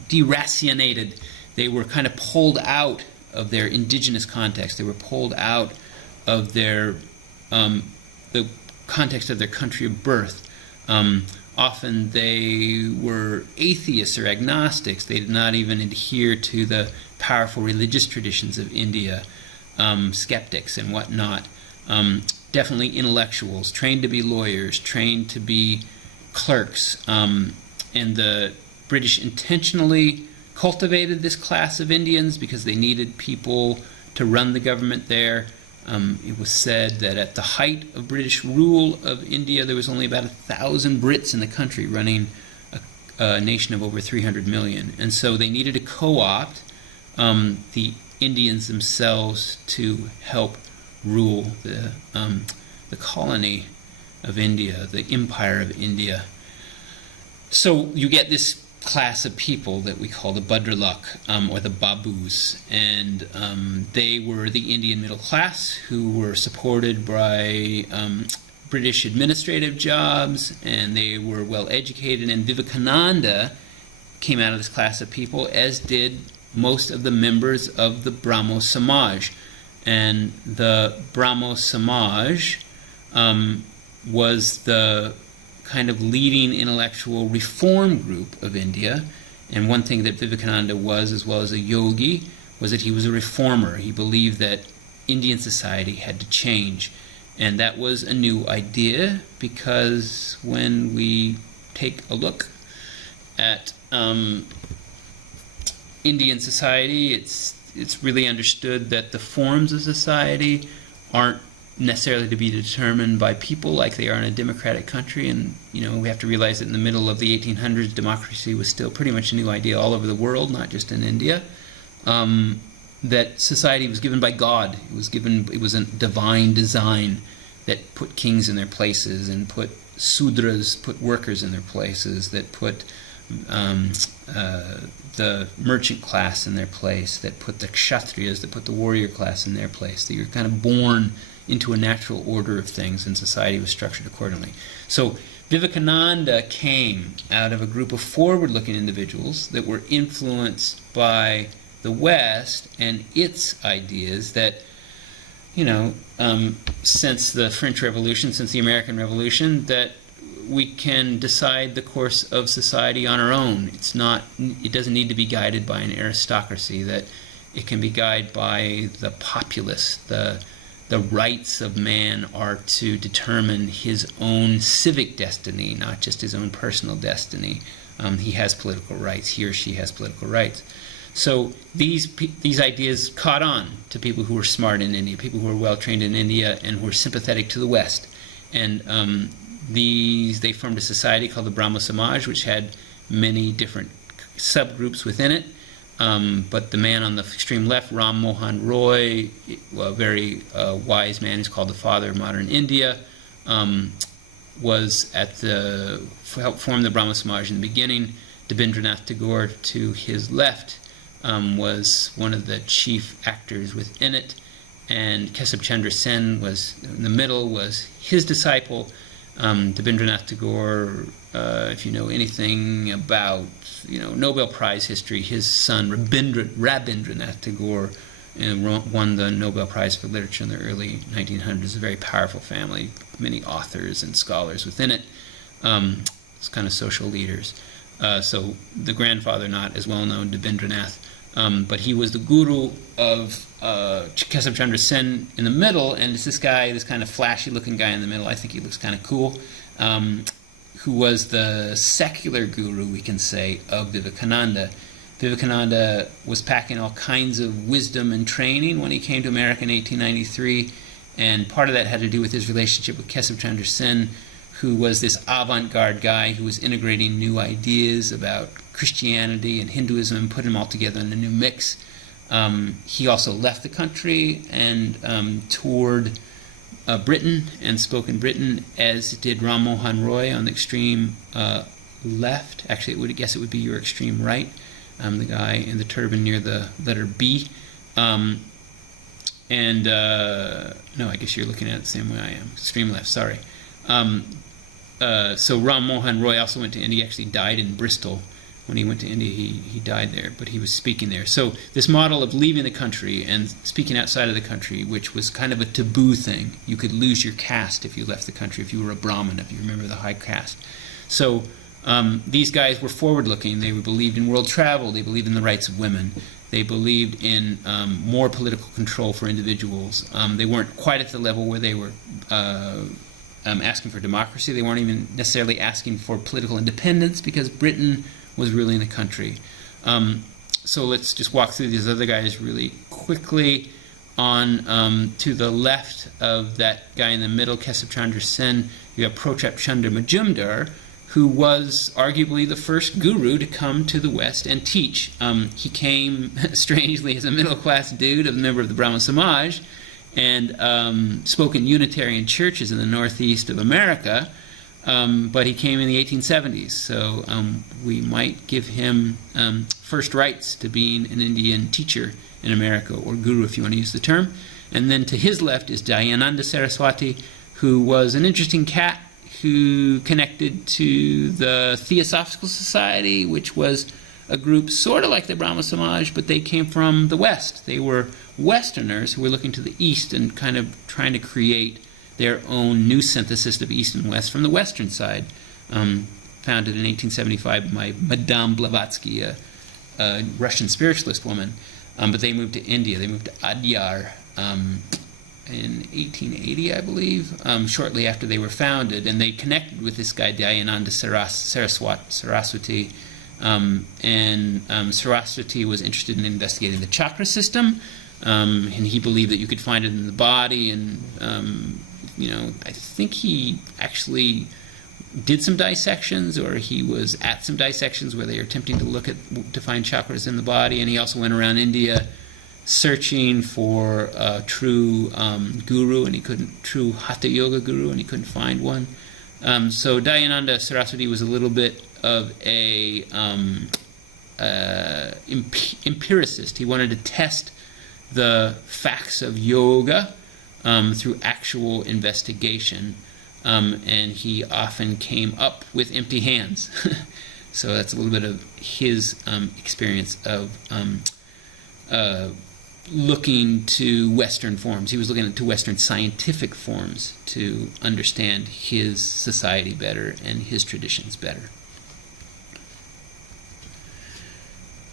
deracinated. They were kind of pulled out of their indigenous context. They were pulled out of their the context of their country of birth. Often they were atheists or agnostics. They did not even adhere to the powerful religious traditions of India, skeptics and whatnot. Definitely intellectuals, trained to be lawyers, trained to be clerks. And the British intentionally cultivated this class of Indians because they needed people to run the government there. It was said that at the height of British rule of India, there was only about 1,000 Brits in the country running a nation of over 300 million. And so they needed to co-opt the Indians themselves to help rule the colony of India, the empire of India. So you get this class of people that we call the Bhadralok, or the Babus, and they were the Indian middle class who were supported by British administrative jobs, and they were well educated, and Vivekananda came out of this class of people, as did most of the members of the Brahmo Samaj. And the Brahmo Samaj was the kind of leading intellectual reform group of India. And one thing that Vivekananda was, as well as a yogi, was that he was a reformer. He believed that Indian society had to change. And that was a new idea, because when we take a look at Indian society, it's really understood that the forms of society aren't necessarily to be determined by people like they are in a democratic country. And we have to realize that in the middle of the 1800s, democracy was still pretty much a new idea all over the world, not just in India. That society was given by God. It was a divine design that put kings in their places and put Sudras, put workers in their places, that put the merchant class in their place, that put the Kshatriyas, that put the warrior class in their place. That you're kind of born into a natural order of things, and society was structured accordingly. So Vivekananda came out of a group of forward-looking individuals that were influenced by the West and its ideas that, since the French Revolution, since the American Revolution, that we can decide the course of society on our own. It doesn't need to be guided by an aristocracy, that it can be guided by the populace. The rights of man are to determine his own civic destiny, not just his own personal destiny. He has political rights. He or she has political rights. So these ideas caught on to people who were smart in India, people who were well trained in India, and who were sympathetic to the West. And they formed a society called the Brahmo Samaj, which had many different subgroups within it. But the man on the extreme left, Ram Mohan Roy, a very wise man who's called the father of modern India, helped form the Brahmo Samaj in the beginning. Rabindranath Tagore, to his left, was one of the chief actors within it, and Kesab Chandra Sen was in the middle, was his disciple. Rabindranath Tagore, if you know anything about Nobel Prize history, his son Rabindranath Tagore and won the Nobel Prize for Literature in the early 1900s. A very powerful family, many authors and scholars within it. It's kind of social leaders. So the grandfather, not as well known, Debendranath, but he was the guru of Keshav Chandra Sen in the middle, and it's this guy, this kind of flashy-looking guy in the middle. I think he looks kind of cool, who was the secular guru, we can say, of Vivekananda. Vivekananda was packing all kinds of wisdom and training when he came to America in 1893, and part of that had to do with his relationship with Keshav Chandra Sen, who was this avant-garde guy who was integrating new ideas about Christianity and Hinduism and putting them all together in a new mix. He also left the country and toured Britain and spoke in Britain, as did Ram Mohan Roy on the extreme left. Actually, I guess it would be your extreme right, the guy in the turban near the letter B. No, I guess you're looking at it the same way I am. Extreme left, sorry. So Ram Mohan Roy also went to India. He actually died in Bristol. When he went to India, he died there, but he was speaking there. So this model of leaving the country and speaking outside of the country, which was kind of a taboo thing. You could lose your caste if you left the country, if you were a Brahmin, if you remember the high caste. So these guys were forward-looking. They believed in world travel. They believed in the rights of women. They believed in more political control for individuals. They weren't quite at the level where they were asking for democracy. They weren't even necessarily asking for political independence, because Britain was ruling the country. So let's just walk through these other guys really quickly. On to the left of that guy in the middle, Keshav Chandra Sen, you have Protap Chandra Majumdar, who was arguably the first guru to come to the West and teach. He came, strangely, as a middle-class dude, a member of the Brahmo Samaj, and spoke in Unitarian churches in the northeast of America, but he came in the 1870s, so we might give him first rights to being an Indian teacher in America, or guru if you want to use the term. And then to his left is Dayananda Saraswati, who was an interesting cat who connected to the Theosophical Society, which was a group sort of like the Brahmo Samaj, but they came from the West. They were Westerners who were looking to the East and kind of trying to create their own new synthesis of East and West from the Western side. Founded in 1875 by Madame Blavatsky, a Russian spiritualist woman. But they moved to India. They moved to Adyar in 1880, I believe, shortly after they were founded. And they connected with this guy, Dayananda Saraswati. Saraswati was interested in investigating the chakra system. And he believed that you could find it in the body. And, I think he actually did some dissections, or he was at some dissections where they were attempting to find chakras in the body. And he also went around India searching for a true guru, and true Hatha Yoga guru, and he couldn't find one. So Dayananda Saraswati was a little bit of a empiricist. He wanted to test the facts of yoga through actual investigation, and he often came up with empty hands. So that's a little bit of his experience of looking to Western forms. He was looking to Western scientific forms to understand his society better and his traditions better.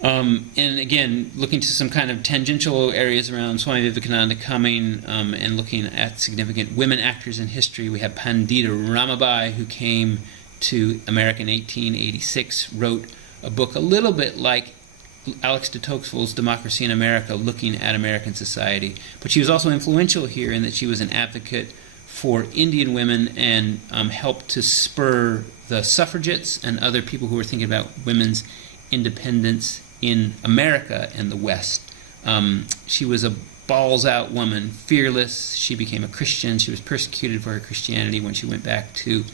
And again, looking to some kind of tangential areas around Swami Vivekananda coming and looking at significant women actors in history. We have Pandita Ramabai, who came to America in 1886, wrote a book a little bit like Alex de Tocqueville's Democracy in America, looking at American society. But she was also influential here in that she was an advocate for Indian women and helped to spur the suffragettes and other people who were thinking about women's independence in America and the West. She was a balls-out woman, fearless. She became a Christian. She was persecuted for her Christianity when she went back to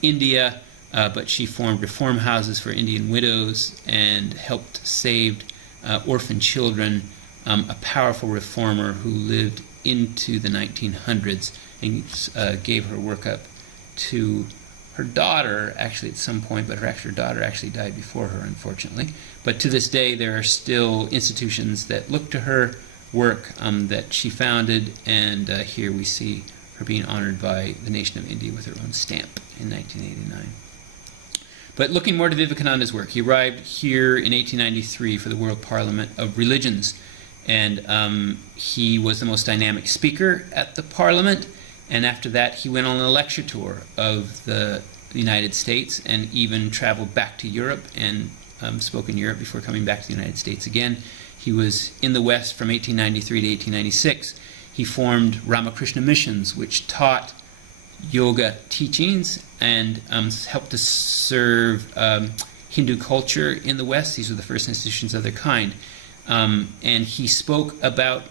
India, but she formed reform houses for Indian widows and helped save orphan children, a powerful reformer who lived into the 1900s and gave her work up to her daughter, actually, at some point, but her daughter actually died before her, unfortunately. But to this day, there are still institutions that look to her work that she founded, and here we see her being honored by the nation of India with her own stamp in 1989. But looking more to Vivekananda's work, he arrived here in 1893 for the World Parliament of Religions, and he was the most dynamic speaker at the Parliament, and after that he went on a lecture tour of the United States and even traveled back to Europe and spoke in Europe before coming back to the United States again. He was in the West from 1893 to 1896. He formed Ramakrishna Missions, which taught yoga teachings and helped to serve Hindu culture in the West. These were the first institutions of their kind. And he spoke about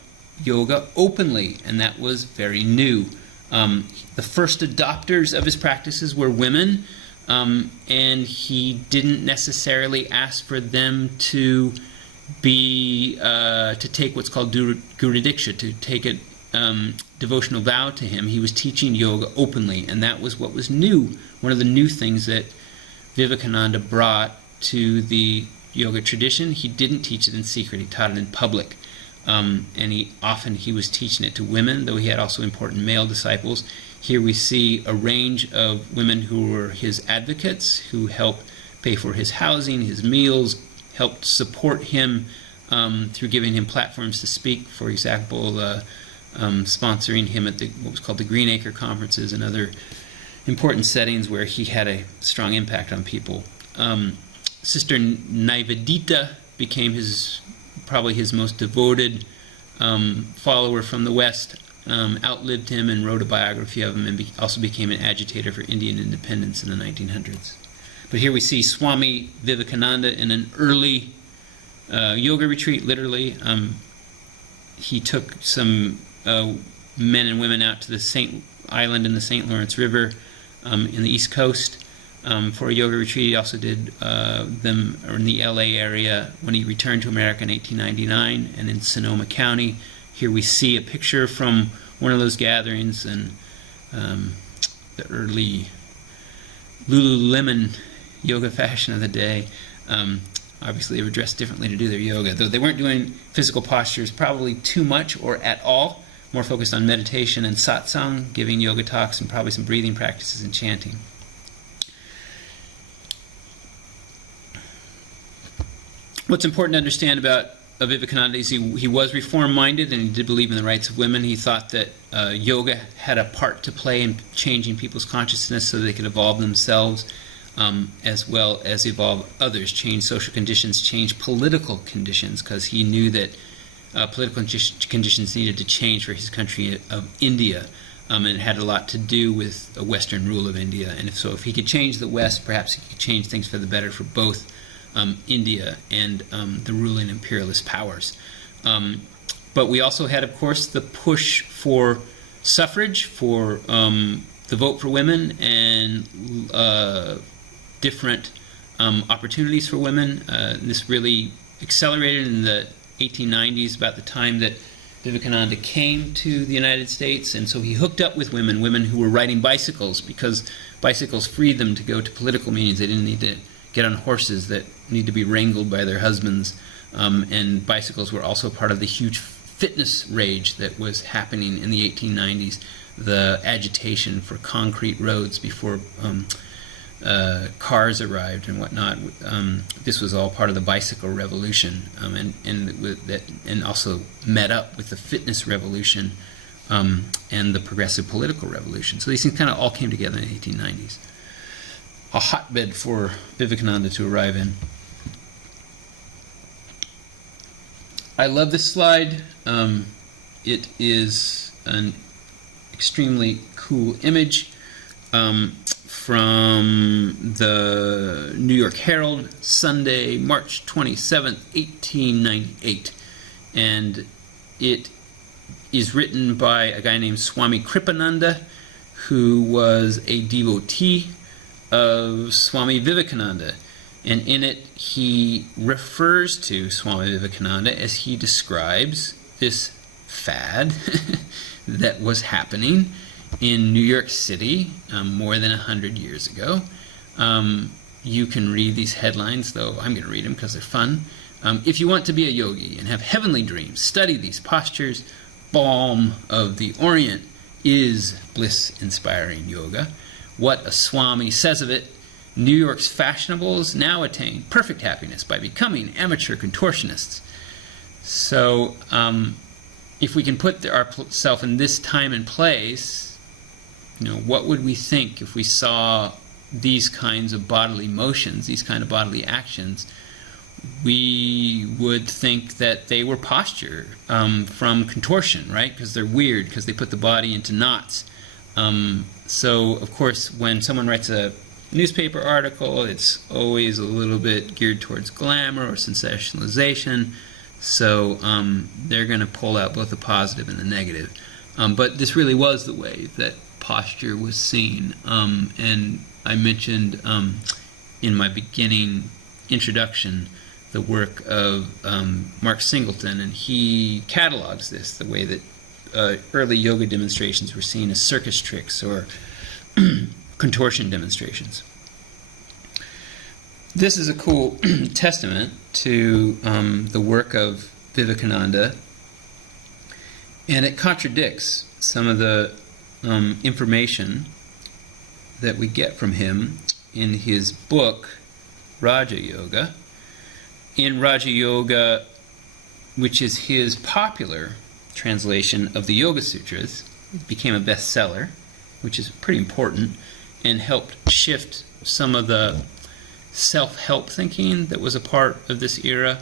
yoga openly, and that was very new. The first adopters of his practices were women, and he didn't necessarily ask for them to take what's called Guru Diksha, to take a devotional vow to him. He was teaching yoga openly, and that was what was new. One of the new things that Vivekananda brought to the yoga tradition. He didn't teach it in secret. He taught it in public. And he was teaching it to women, though he had also important male disciples. Here we see a range of women who were his advocates, who helped pay for his housing, his meals, helped support him through giving him platforms to speak. For example, sponsoring him at what was called the Greenacre conferences and other important settings where he had a strong impact on people. Sister Nivedita became probably his most devoted follower from the West, outlived him and wrote a biography of him, and also became an agitator for Indian independence in the 1900s. But here we see Swami Vivekananda in an early yoga retreat, literally. He took some men and women out to the St. Island in the St. Lawrence River in the East Coast for a yoga retreat. He also did them in the LA area when he returned to America in 1899 and in Sonoma County. Here we see a picture from one of those gatherings, and the early Lululemon yoga fashion of the day. Obviously, they were dressed differently to do their yoga, though they weren't doing physical postures probably too much or at all, more focused on meditation and satsang, giving yoga talks, and probably some breathing practices and chanting. What's important to understand about Vivekananda is he was reform-minded, and he did believe in the rights of women. He thought that yoga had a part to play in changing people's consciousness so they could evolve themselves, as well as evolve others, change social conditions, change political conditions, because he knew that political conditions needed to change for his country of India, and it had a lot to do with the Western rule of India. And if he could change the West, perhaps he could change things for the better for both India and the ruling imperialist powers. But we also had, of course, the push for suffrage, for the vote for women, and different opportunities for women. This really accelerated in the 1890s, about the time that Vivekananda came to the United States, and so he hooked up with women who were riding bicycles, because bicycles freed them to go to political meetings. They didn't need to get on horses that need to be wrangled by their husbands, and bicycles were also part of the huge fitness rage that was happening in the 1890s, the agitation for concrete roads before cars arrived and whatnot. This was all part of the bicycle revolution, and also met up with the fitness revolution and the progressive political revolution. So these things kind of all came together in the 1890s. A hotbed for Vivekananda to arrive in. I love this slide. It is an extremely cool image from the New York Herald, Sunday, March 27th, 1898. And it is written by a guy named Swami Kripananda, who was a devotee of Swami Vivekananda. And in it, he refers to Swami Vivekananda as he describes this fad that was happening in New York City more than 100 years ago. You can read these headlines, though I'm going to read them because they're fun. If you want to be a yogi and have heavenly dreams, study these postures. Balm of the Orient is bliss-inspiring yoga. What a Swami says of it: New York's fashionables now attain perfect happiness by becoming amateur contortionists. So if we can put ourselves in this time and place, what would we think if we saw these kinds of bodily motions, these kind of bodily actions? We would think that they were posture from contortion, right? Because they're weird, because they put the body into knots. So, of course, when someone writes a newspaper article, it's always a little bit geared towards glamour or sensationalization. So they're going to pull out both the positive and the negative. But this really was the way that posture was seen. And I mentioned in my beginning introduction the work of Mark Singleton, and he catalogs this, the way that early yoga demonstrations were seen as circus tricks or contortion demonstrations. This is a cool testament to the work of Vivekananda, and it contradicts some of the information that we get from him in his book, Raja Yoga. In Raja Yoga, which is his popular translation of the Yoga Sutras, it became a bestseller, which is pretty important, and helped shift some of the self-help thinking that was a part of this era.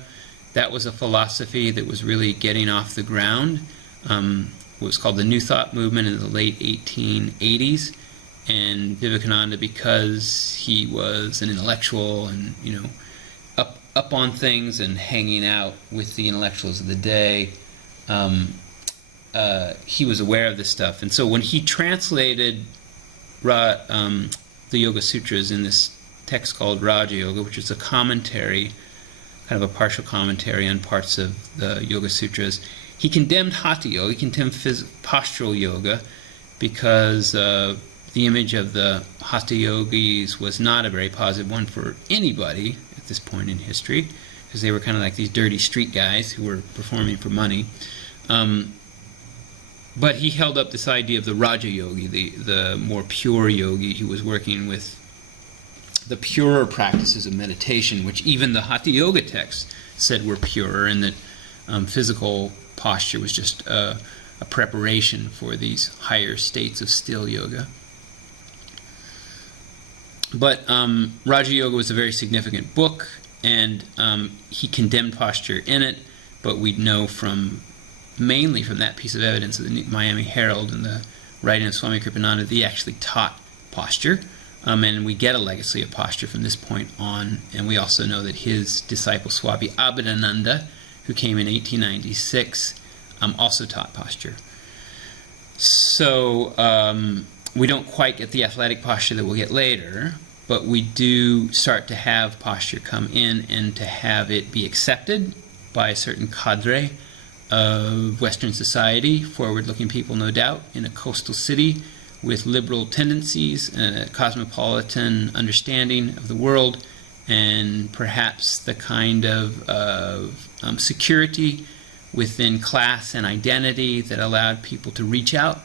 That was a philosophy that was really getting off the ground. What was called the New Thought movement in the late 1880s. And Vivekananda, because he was an intellectual and up on things and hanging out with the intellectuals of the day, he was aware of this stuff. And so when he translated the Yoga Sutras in this text called Raja Yoga, which is a commentary, kind of a partial commentary on parts of the Yoga Sutras, he condemned Hatha Yoga, he condemned postural yoga, because the image of the Hatha Yogis was not a very positive one for anybody at this point in history, because they were kind of like these dirty street guys who were performing for money. But he held up this idea of the Raja Yogi, the more pure yogi who was working with the purer practices of meditation, which even the Hatha Yoga texts said were purer, and that physical posture was just a preparation for these higher states of still yoga. But Raja Yoga was a very significant book, and he condemned posture in it, but we know mainly from that piece of evidence of the Miami Herald and the writing of Swami Kripananda, that he actually taught posture. And we get a legacy of posture from this point on. And we also know that his disciple Swami Abhedananda, who came in 1896, also taught posture. So we don't quite get the athletic posture that we'll get later, but we do start to have posture come in and to have it be accepted by a certain cadre of Western society, forward-looking people, no doubt, in a coastal city with liberal tendencies, a cosmopolitan understanding of the world, and perhaps the kind of security within class and identity that allowed people to reach out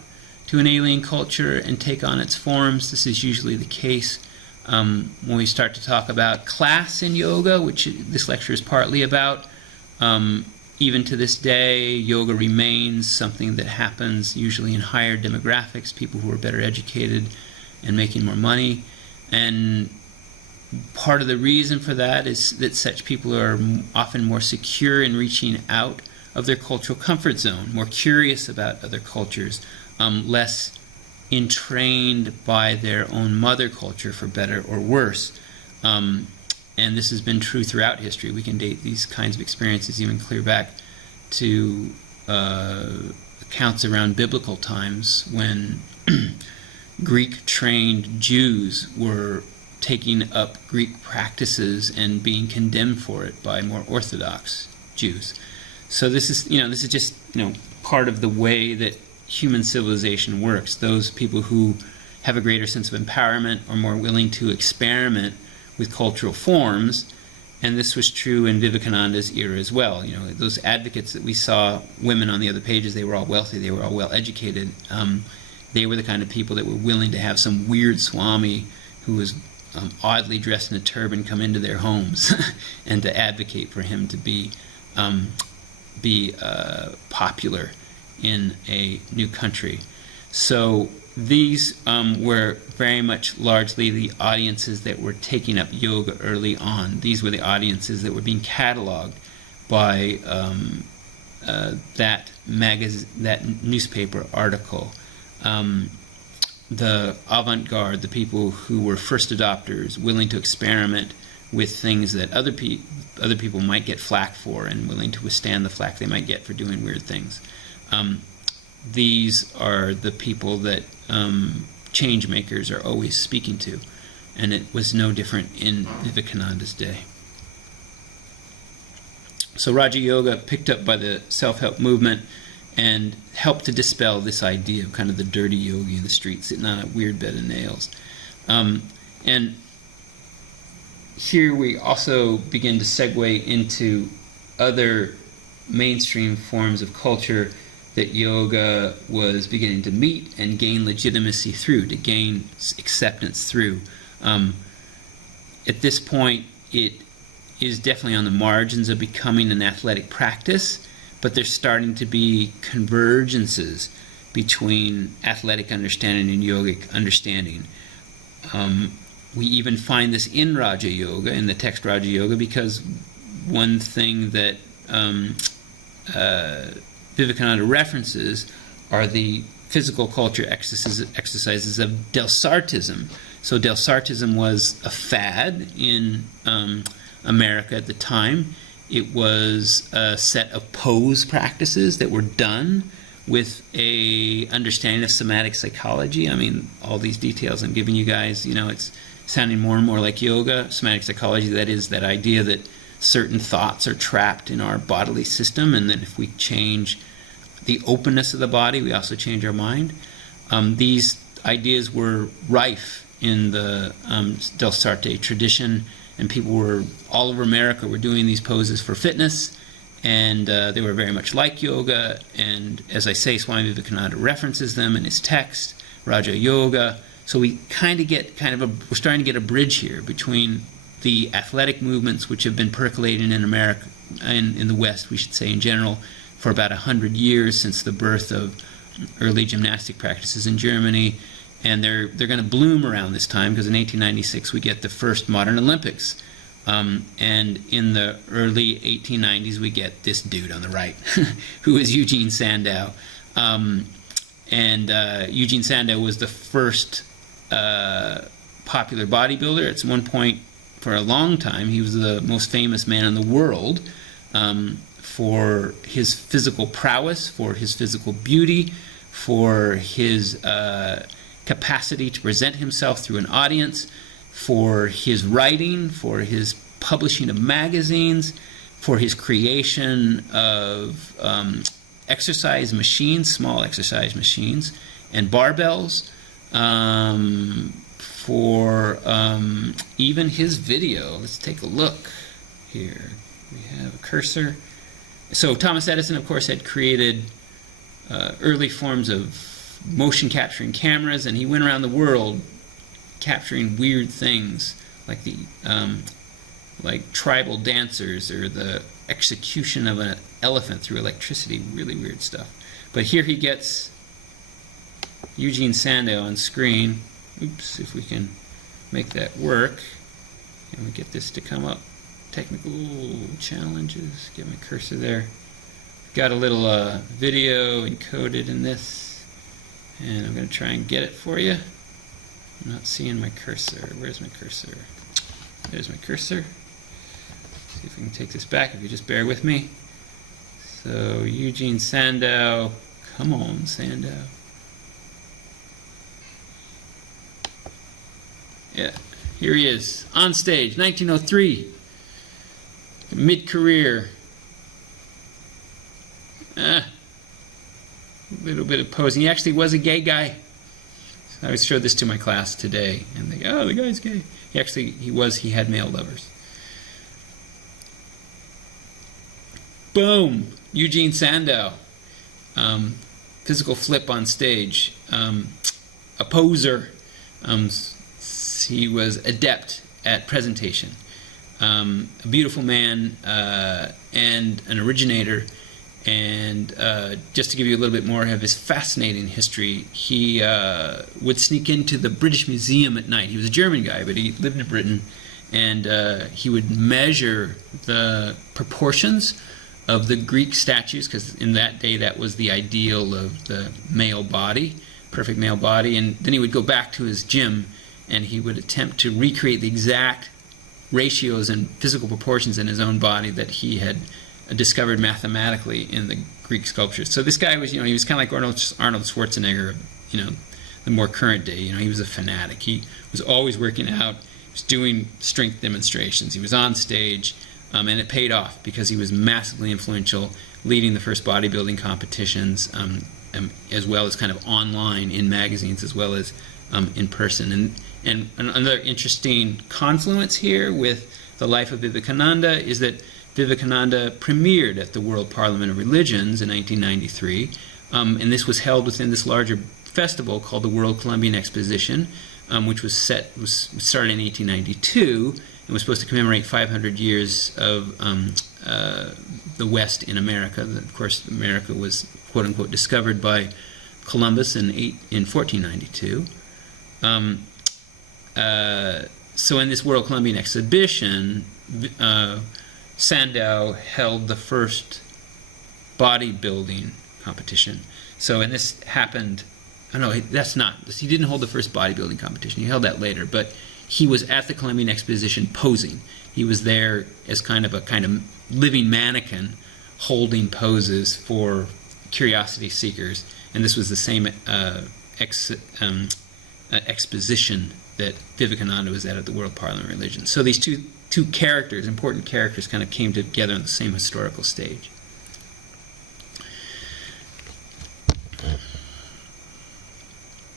to an alien culture and take on its forms. This is usually the case when we start to talk about class in yoga, which this lecture is partly about. Even to this day, yoga remains something that happens usually in higher demographics, people who are better educated and making more money. And part of the reason for that is that such people are often more secure in reaching out of their cultural comfort zone, more curious about other cultures, less entrained by their own mother culture, for better or worse. And this has been true throughout history. We can date these kinds of experiences even clear back to accounts around biblical times, when Greek-trained Jews were taking up Greek practices and being condemned for it by more Orthodox Jews. So this is just part of the way that human civilization works. Those people who have a greater sense of empowerment are more willing to experiment with cultural forms And this was true in Vivekananda's era as well. You know, those advocates that we saw, women on the other pages, they were all wealthy, they were all well educated. They were the kind of people that were willing to have some weird Swami who was oddly dressed in a turban come into their homes and to advocate for him to be popular in a new country. So these were very much largely the audiences that were taking up yoga early on. These were the audiences that were being cataloged by that newspaper article. The avant-garde, the people who were first adopters, willing to experiment with things that other people might get flack for, and willing to withstand the flack they might get for doing weird things. These are the people that change makers are always speaking to, and it was no different in Vivekananda's day. So Raja Yoga, picked up by the self-help movement, and helped to dispel this idea of kind of the dirty yogi in the street sitting on a weird bed of nails. And here we also begin to segue into other mainstream forms of culture that yoga was beginning to meet and gain legitimacy through, to gain acceptance through. At this point, it is definitely on the margins of becoming an athletic practice, but there's starting to be convergences between athletic understanding and yogic understanding. We even find this in Raja Yoga, in the text Raja Yoga, because one thing that Vivekananda references are the physical culture exercises of Delsartism. So Delsartism was a fad in America at the time. It was a set of pose practices that were done with a understanding of somatic psychology. I mean, all these details I'm giving you guys, you know, it's sounding more and more like yoga. Somatic psychology, that is that idea that certain thoughts are trapped in our bodily system, and that if we change the openness of the body, we also change our mind. These ideas were rife in the Delsarte tradition, and people were all over America were doing these poses for fitness, and they were very much like yoga. And as I say, Swami Vivekananda references them in his text, Raja Yoga. So we we're starting to get a bridge here between the athletic movements which have been percolating in America, and in the West, we should say in general, for about 100 years since the birth of early gymnastic practices in Germany. And they're going to bloom around this time, because in 1896 we get the first modern Olympics. And in the early 1890s we get this dude on the right, who is Eugene Sandow. Eugene Sandow was the first popular bodybuilder. At one point, for a long time, he was the most famous man in the world for his physical prowess, for his physical beauty, for his capacity to present himself through an audience, for his writing, for his publishing of magazines, for his creation of exercise machines, small exercise machines, and barbells, for even his video. Let's take a look here. We have a cursor. So Thomas Edison, of course, had created early forms of motion capturing cameras, and he went around the world capturing weird things like the like tribal dancers, or the execution of an elephant through electricity. Really weird stuff. But here he gets Eugene Sandow on screen. Oops, if we can make that work. And we get this to come up. Technical challenges. Get my cursor there. Got a little video encoded in this, and I'm going to try and get it for you. I'm not seeing my cursor. Where's my cursor? There's my cursor. See if we can take this back, if you just bear with me. So Eugene Sandow. Come on, Sandow. Yeah, here he is, on stage, 1903, mid-career. A little bit of posing. He actually was a gay guy. I showed this to my class today, and they go, "Oh, the guy's gay." He had male lovers. Boom! Eugene Sandow. Physical flip on stage. A poser. He was adept at presentation. A beautiful man and an originator. And just to give you a little bit more of his fascinating history, he would sneak into the British Museum at night. He was a German guy, but he lived in Britain. And he would measure the proportions of the Greek statues, because in that day that was the ideal of the male body, perfect male body. And then he would go back to his gym and he would attempt to recreate the exact ratios and physical proportions in his own body that he had discovered mathematically in the Greek sculptures. So this guy was, he was kind of like Arnold Schwarzenegger, the more current day. He was a fanatic. He was always working out. He was doing strength demonstrations. He was on stage, and it paid off because he was massively influential, leading the first bodybuilding competitions, as well as kind of online in magazines, as well as in person. And another interesting confluence here with the life of Vivekananda is that Vivekananda premiered at the World Parliament of Religions in 1993, and this was held within this larger festival called the World Columbian Exposition, which was started in 1892 and was supposed to commemorate 500 years of the West in America. Of course, America was quote unquote discovered by Columbus in 1492. So in this World Columbian Exhibition, Sandow held the first bodybuilding competition. So, and this happened, he didn't hold the first bodybuilding competition. He held that later, but he was at the Columbian Exposition posing. He was there as kind of living mannequin holding poses for curiosity seekers. And this was the same exposition that Vivekananda was at the World Parliament of Religion. So these two characters, important characters, kind of came together on the same historical stage.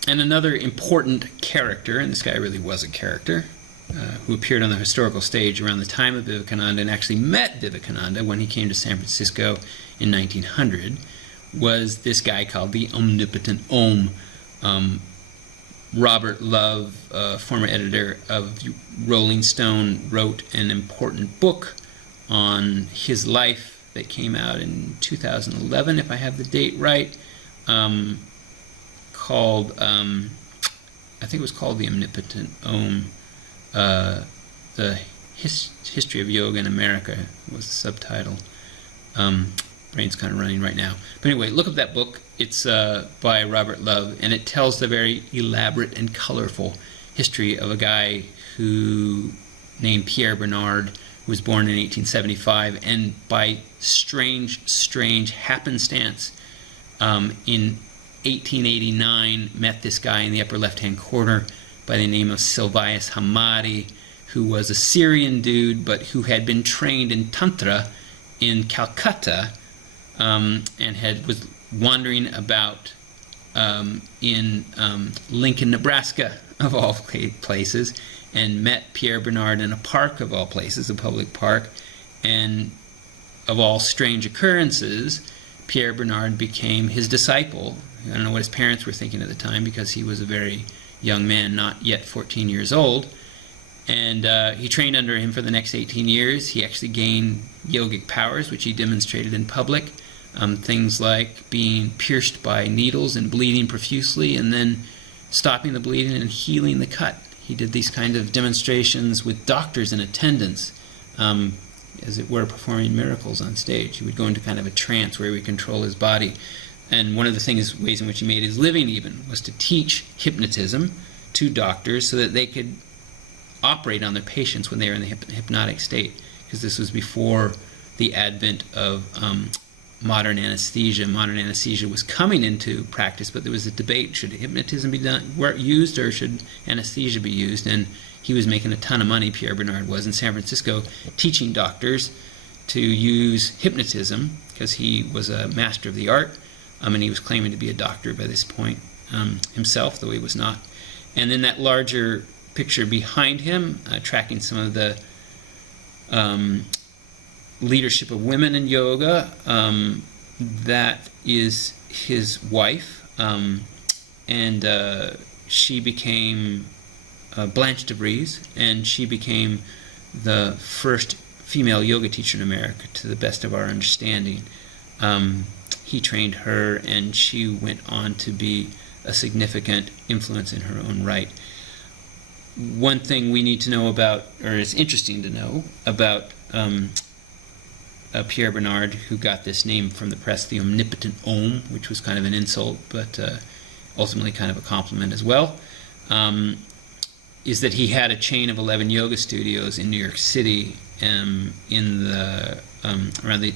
And another important character, and this guy really was a character, who appeared on the historical stage around the time of Vivekananda and actually met Vivekananda when he came to San Francisco in 1900, was this guy called the Omnipotent Om. Robert Love, former editor of Rolling Stone, wrote an important book on his life that came out in 2011, if I have the date right, called, I think it was called The Omnipotent Om, The History of Yoga in America was the subtitle. Brain's kind of running right now. But anyway, look up that book. It's by Robert Love, and it tells the very elaborate and colorful history of a guy named Pierre Bernard, who was born in 1875, and by strange happenstance, in 1889 met this guy in the upper left-hand corner by the name of Silvius Hamadi, who was a Syrian dude, but who had been trained in Tantra in Calcutta, and was wandering about in Lincoln, Nebraska, of all places, and met Pierre Bernard in a park, of all places, a public park, and of all strange occurrences, Pierre Bernard became his disciple. I don't know what his parents were thinking at the time, because he was a very young man, not yet 14 years old, and he trained under him for the next 18 years. He actually gained yogic powers, which he demonstrated in public. Things like being pierced by needles and bleeding profusely, and then stopping the bleeding and healing the cut. He did these kind of demonstrations with doctors in attendance, as it were, performing miracles on stage. He would go into kind of a trance where he would control his body. And one of the ways in which he made his living even, was to teach hypnotism to doctors so that they could operate on their patients when they were in the hypnotic state, because this was before the advent of modern anesthesia. Modern anesthesia was coming into practice, but there was a debate: should hypnotism be used, or should anesthesia be used? And he was making a ton of money, Pierre Bernard was, in San Francisco, teaching doctors to use hypnotism, because he was a master of the art, and he was claiming to be a doctor by this point himself, though he was not. And then that larger picture behind him, tracking some of the leadership of women in yoga. That is his wife, and she became Blanche DeVries, and she became the first female yoga teacher in America, to the best of our understanding. He trained her, and she went on to be a significant influence in her own right. One thing we need to know about, or is interesting to know about Pierre Bernard, who got this name from the press, the Omnipotent Om, which was kind of an insult, but ultimately kind of a compliment as well, is that he had a chain of 11 yoga studios in New York City in the around the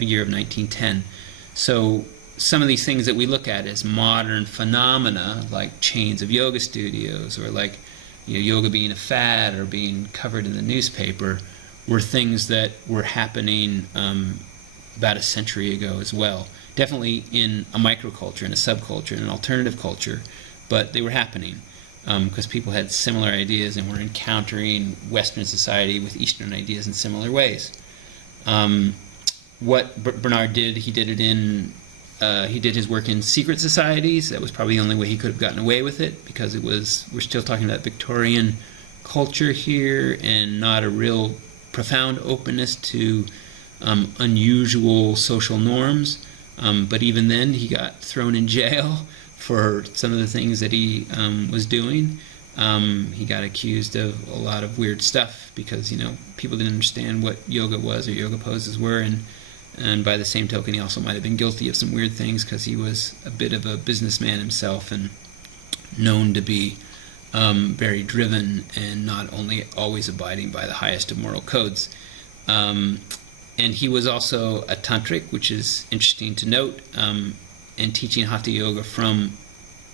year of 1910. So some of these things that we look at as modern phenomena, like chains of yoga studios, or like yoga being a fad or being covered in the newspaper, were things that were happening about a century ago as well. Definitely in a microculture, in a subculture, in an alternative culture, but they were happening because people had similar ideas and were encountering Western society with Eastern ideas in similar ways. What Bernard did, he did his work in secret societies. That was probably the only way he could have gotten away with it, because we're still talking about Victorian culture here, and not a real profound openness to unusual social norms. But even then, he got thrown in jail for some of the things that he was doing. He got accused of a lot of weird stuff because people didn't understand what yoga was or yoga poses were, and by the same token, he also might have been guilty of some weird things because he was a bit of a businessman himself and known to be very driven and not only always abiding by the highest of moral codes. And he was also a tantric, which is interesting to note, and teaching Hatha Yoga from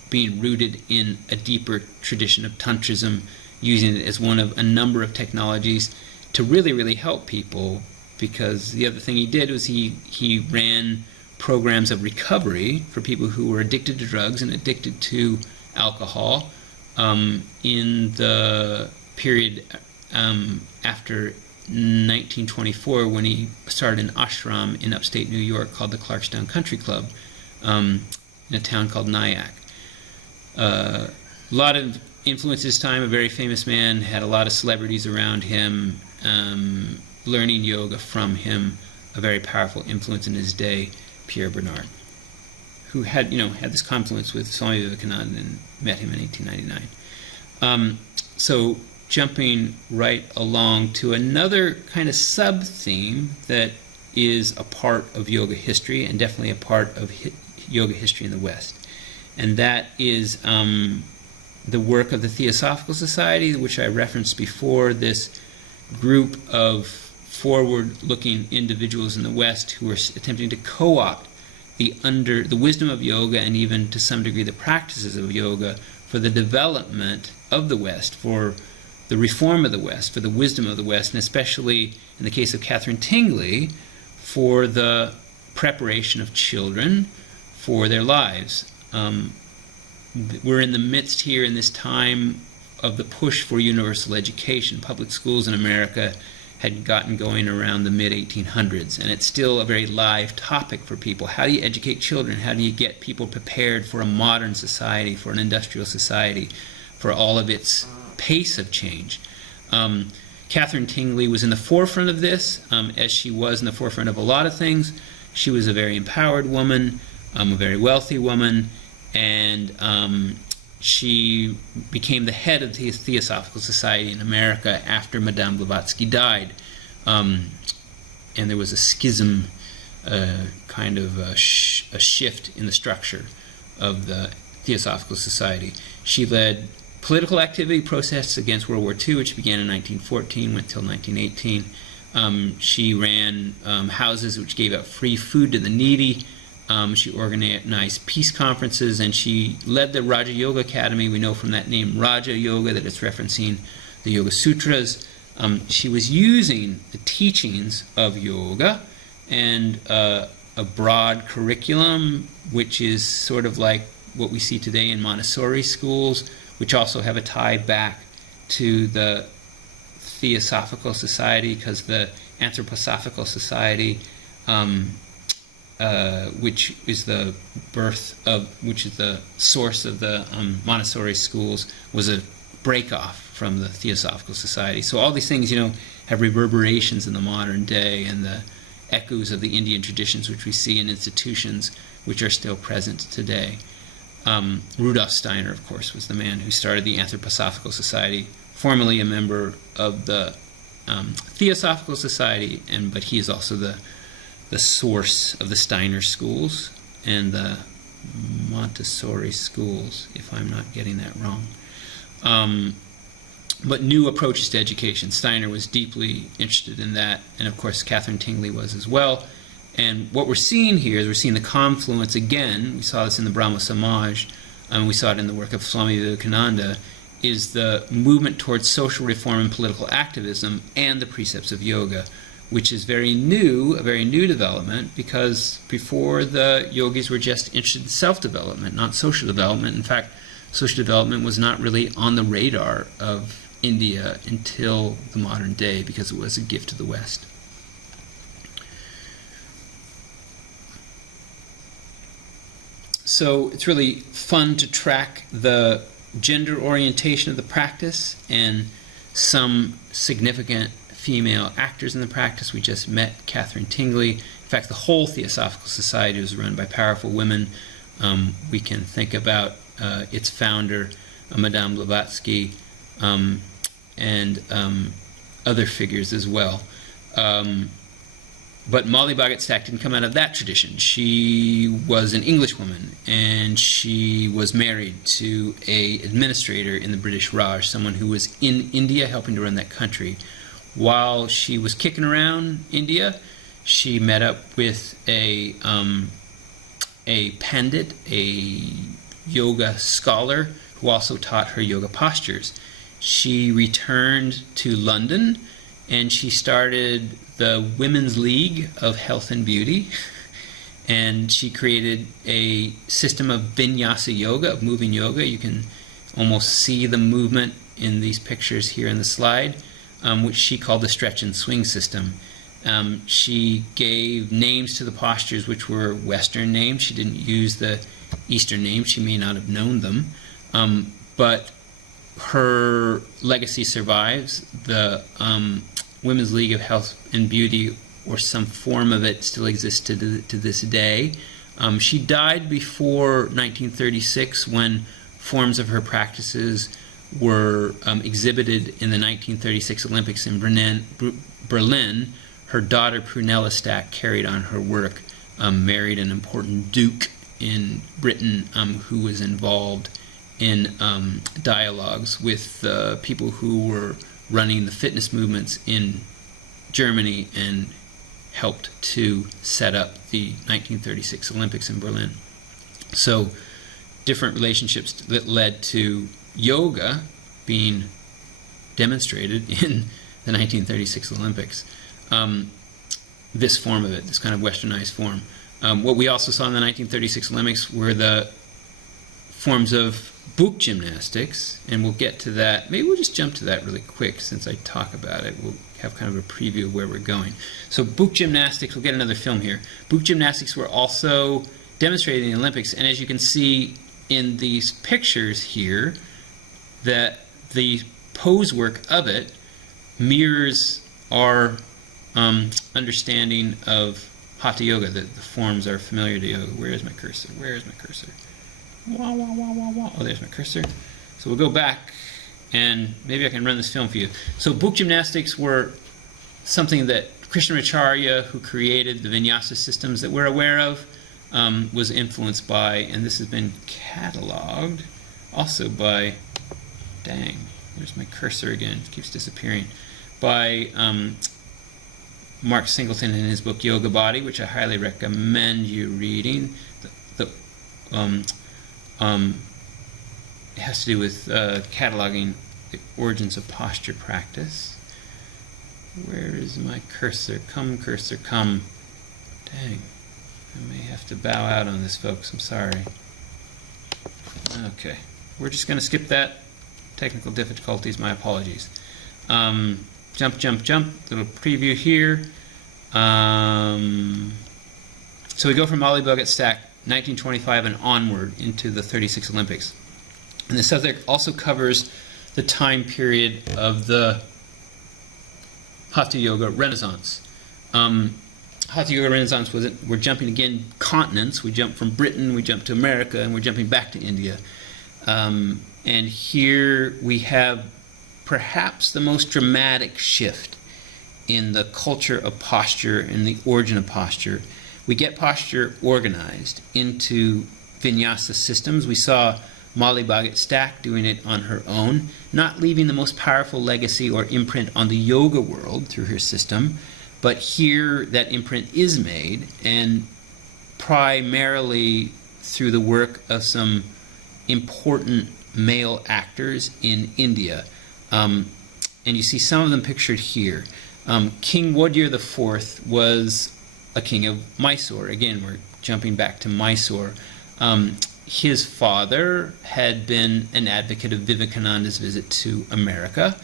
being rooted in a deeper tradition of Tantrism, using it as one of a number of technologies to really, really help people. Because the other thing he did was he ran programs of recovery for people who were addicted to drugs and addicted to alcohol in the period after 1924, when he started an ashram in upstate New York called the Clarkstown Country Club in a town called Nyack. A lot of influence his time, a very famous man, had a lot of celebrities around him, learning yoga from him, a very powerful influence in his day, Pierre Bernard, who had this confluence with Swami Vivekananda and met him in 1899. So jumping right along to another kind of sub-theme that is a part of yoga history, and definitely a part of yoga history in the West, and that is the work of the Theosophical Society, which I referenced before, this group of forward-looking individuals in the West who are attempting to co-opt the wisdom of yoga, and even to some degree the practices of yoga, for the development of the West, for the reform of the West, for the wisdom of the West, and especially in the case of Catherine Tingley, for the preparation of children for their lives. We're in the midst here in this time of the push for universal education. Public schools in America had gotten going around the mid-1800s, and it's still a very live topic for people. How do you educate children? How do you get people prepared for a modern society, for an industrial society, for all of its pace of change? Catherine Tingley was in the forefront of this, as she was in the forefront of a lot of things. She was a very empowered woman, a very wealthy woman, and she became the head of the Theosophical Society in America after Madame Blavatsky died. And there was a schism, kind of a shift in the structure of the Theosophical Society. She led political activity, protests against World War II, which began in 1914, went till 1918. She ran houses which gave out free food to the needy. She organized peace conferences, and she led the Raja Yoga Academy. We know from that name Raja Yoga that it's referencing the Yoga Sutras. She was using the teachings of yoga and a broad curriculum, which is sort of like what we see today in Montessori schools, which also have a tie back to the Theosophical Society, because the Anthroposophical Society, which is the source of the Montessori schools, was a break-off from the Theosophical Society. So all these things, have reverberations in the modern day, and the echoes of the Indian traditions which we see in institutions which are still present today. Rudolf Steiner, of course, was the man who started the Anthroposophical Society, formerly a member of the Theosophical Society, but he is also the source of the Steiner schools and the Montessori schools, if I'm not getting that wrong. But new approaches to education. Steiner was deeply interested in that, and of course Catherine Tingley was as well. And what we're seeing here is we're seeing the confluence again. We saw this in the Brahmo Samaj, and we saw it in the work of Swami Vivekananda, is the movement towards social reform and political activism and the precepts of yoga, which is very new, a very new development, because before the yogis were just interested in self-development, not social development. In fact, social development was not really on the radar of India until the modern day, because it was a gift to the West. So it's really fun to track the gender orientation of the practice and some significant female actors in the practice. We just met Catherine Tingley. In fact, the whole Theosophical Society was run by powerful women. We can think about its founder, Madame Blavatsky, and other figures as well. But Molly Bhagat Stack didn't come out of that tradition. She was an Englishwoman, and she was married to an administrator in the British Raj, someone who was in India helping to run that country. While she was kicking around India, she met up with a pandit, a yoga scholar, who also taught her yoga postures. She returned to London, and she started the Women's League of Health and Beauty, and she created a system of vinyasa yoga, of moving yoga. You can almost see the movement in these pictures here in the slide, which she called the stretch and swing system. She gave names to the postures which were Western names. She didn't use the Eastern names. She may not have known them, but her legacy survives. The Women's League of Health and Beauty, or some form of it, still exists to this day. She died before 1936, when forms of her practices were exhibited in the 1936 Olympics in Berlin. Her daughter Prunella Stack carried on her work, married an important duke in Britain who was involved in dialogues with people who were running the fitness movements in Germany, and helped to set up the 1936 Olympics in Berlin. So different relationships that led to yoga being demonstrated in the 1936 Olympics. This form of it, this kind of westernized form. What we also saw in the 1936 Olympics were the forms of Buk gymnastics, and we'll get to that. Maybe we'll just jump to that really quick since I talk about it. We'll have kind of a preview of where we're going. So Buk gymnastics, we'll get another film here. Buk gymnastics were also demonstrated in the Olympics, and as you can see in these pictures here, that the pose work of it mirrors our understanding of Hatha Yoga, that the forms are familiar to yoga. Where is my cursor? Where is my cursor? Wah, wah, wah, wah, wah. Oh, there's my cursor. So we'll go back, and maybe I can run this film for you. So Buk gymnastics were something that Krishnamacharya, who created the vinyasa systems that we're aware of, was influenced by, and this has been cataloged also by, dang, where's my cursor again? It keeps disappearing. By Mark Singleton in his book Yoga Body, which I highly recommend you reading. It has to do with cataloging the origins of posture practice. Where is my cursor? Come, cursor, come. Dang. I may have to bow out on this, folks. I'm sorry. Okay. We're just going to skip that. Technical difficulties, my apologies. jump, little preview here. So we go from Molly Bucket Stack 1925 and onward into the 36 Olympics. And the subject also covers the time period of the Hatha Yoga Renaissance. Hatha Yoga Renaissance we're jumping again continents. We jump from Britain, we jump to America, and we're jumping back to India. And here we have perhaps the most dramatic shift in the culture of posture and the origin of posture. We get posture organized into vinyasa systems. We saw Molly Bhagat Stack doing it on her own, not leaving the most powerful legacy or imprint on the yoga world through her system, but here that imprint is made, and primarily through the work of some important male actors in India. And you see some of them pictured here. King Wodeyar IV was a king of Mysore. Again, we're jumping back to Mysore. His father had been an advocate of Vivekananda's visit to America,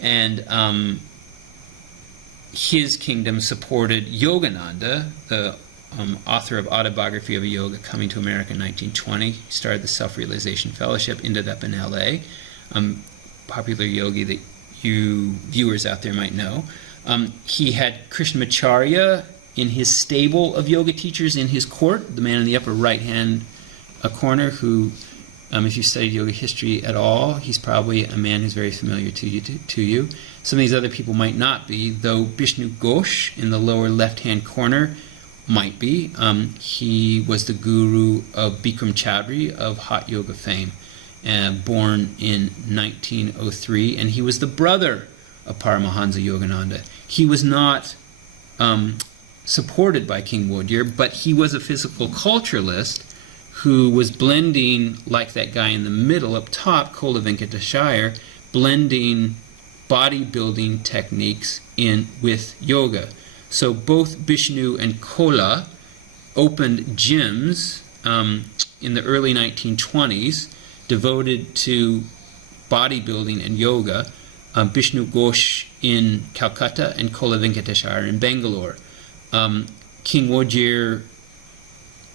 and his kingdom supported Yogananda, the author of Autobiography of a Yoga, coming to America in 1920. He started the Self-Realization Fellowship, ended up in LA. Popular yogi that you viewers out there might know. He had Krishnamacharya in his stable of yoga teachers in his court, the man in the upper right-hand corner who, if you studied yoga history at all, he's probably a man who's very familiar to you. Some of these other people might not be, though Bishnu Ghosh in the lower left-hand corner might be. He was the guru of Bikram Chaudhry of hot yoga fame, born in 1903, and he was the brother of Paramahansa Yogananda. He was not supported by King Wodeyar, but he was a physical culturalist who was blending, like that guy in the middle up top, Kola Venkateshwar, blending bodybuilding techniques in with yoga. So both Bishnu and Kola opened gyms in the early 1920s devoted to bodybuilding and yoga. Bishnu Ghosh in Calcutta and Kola Venkateshwar in Bangalore. King Wodeyar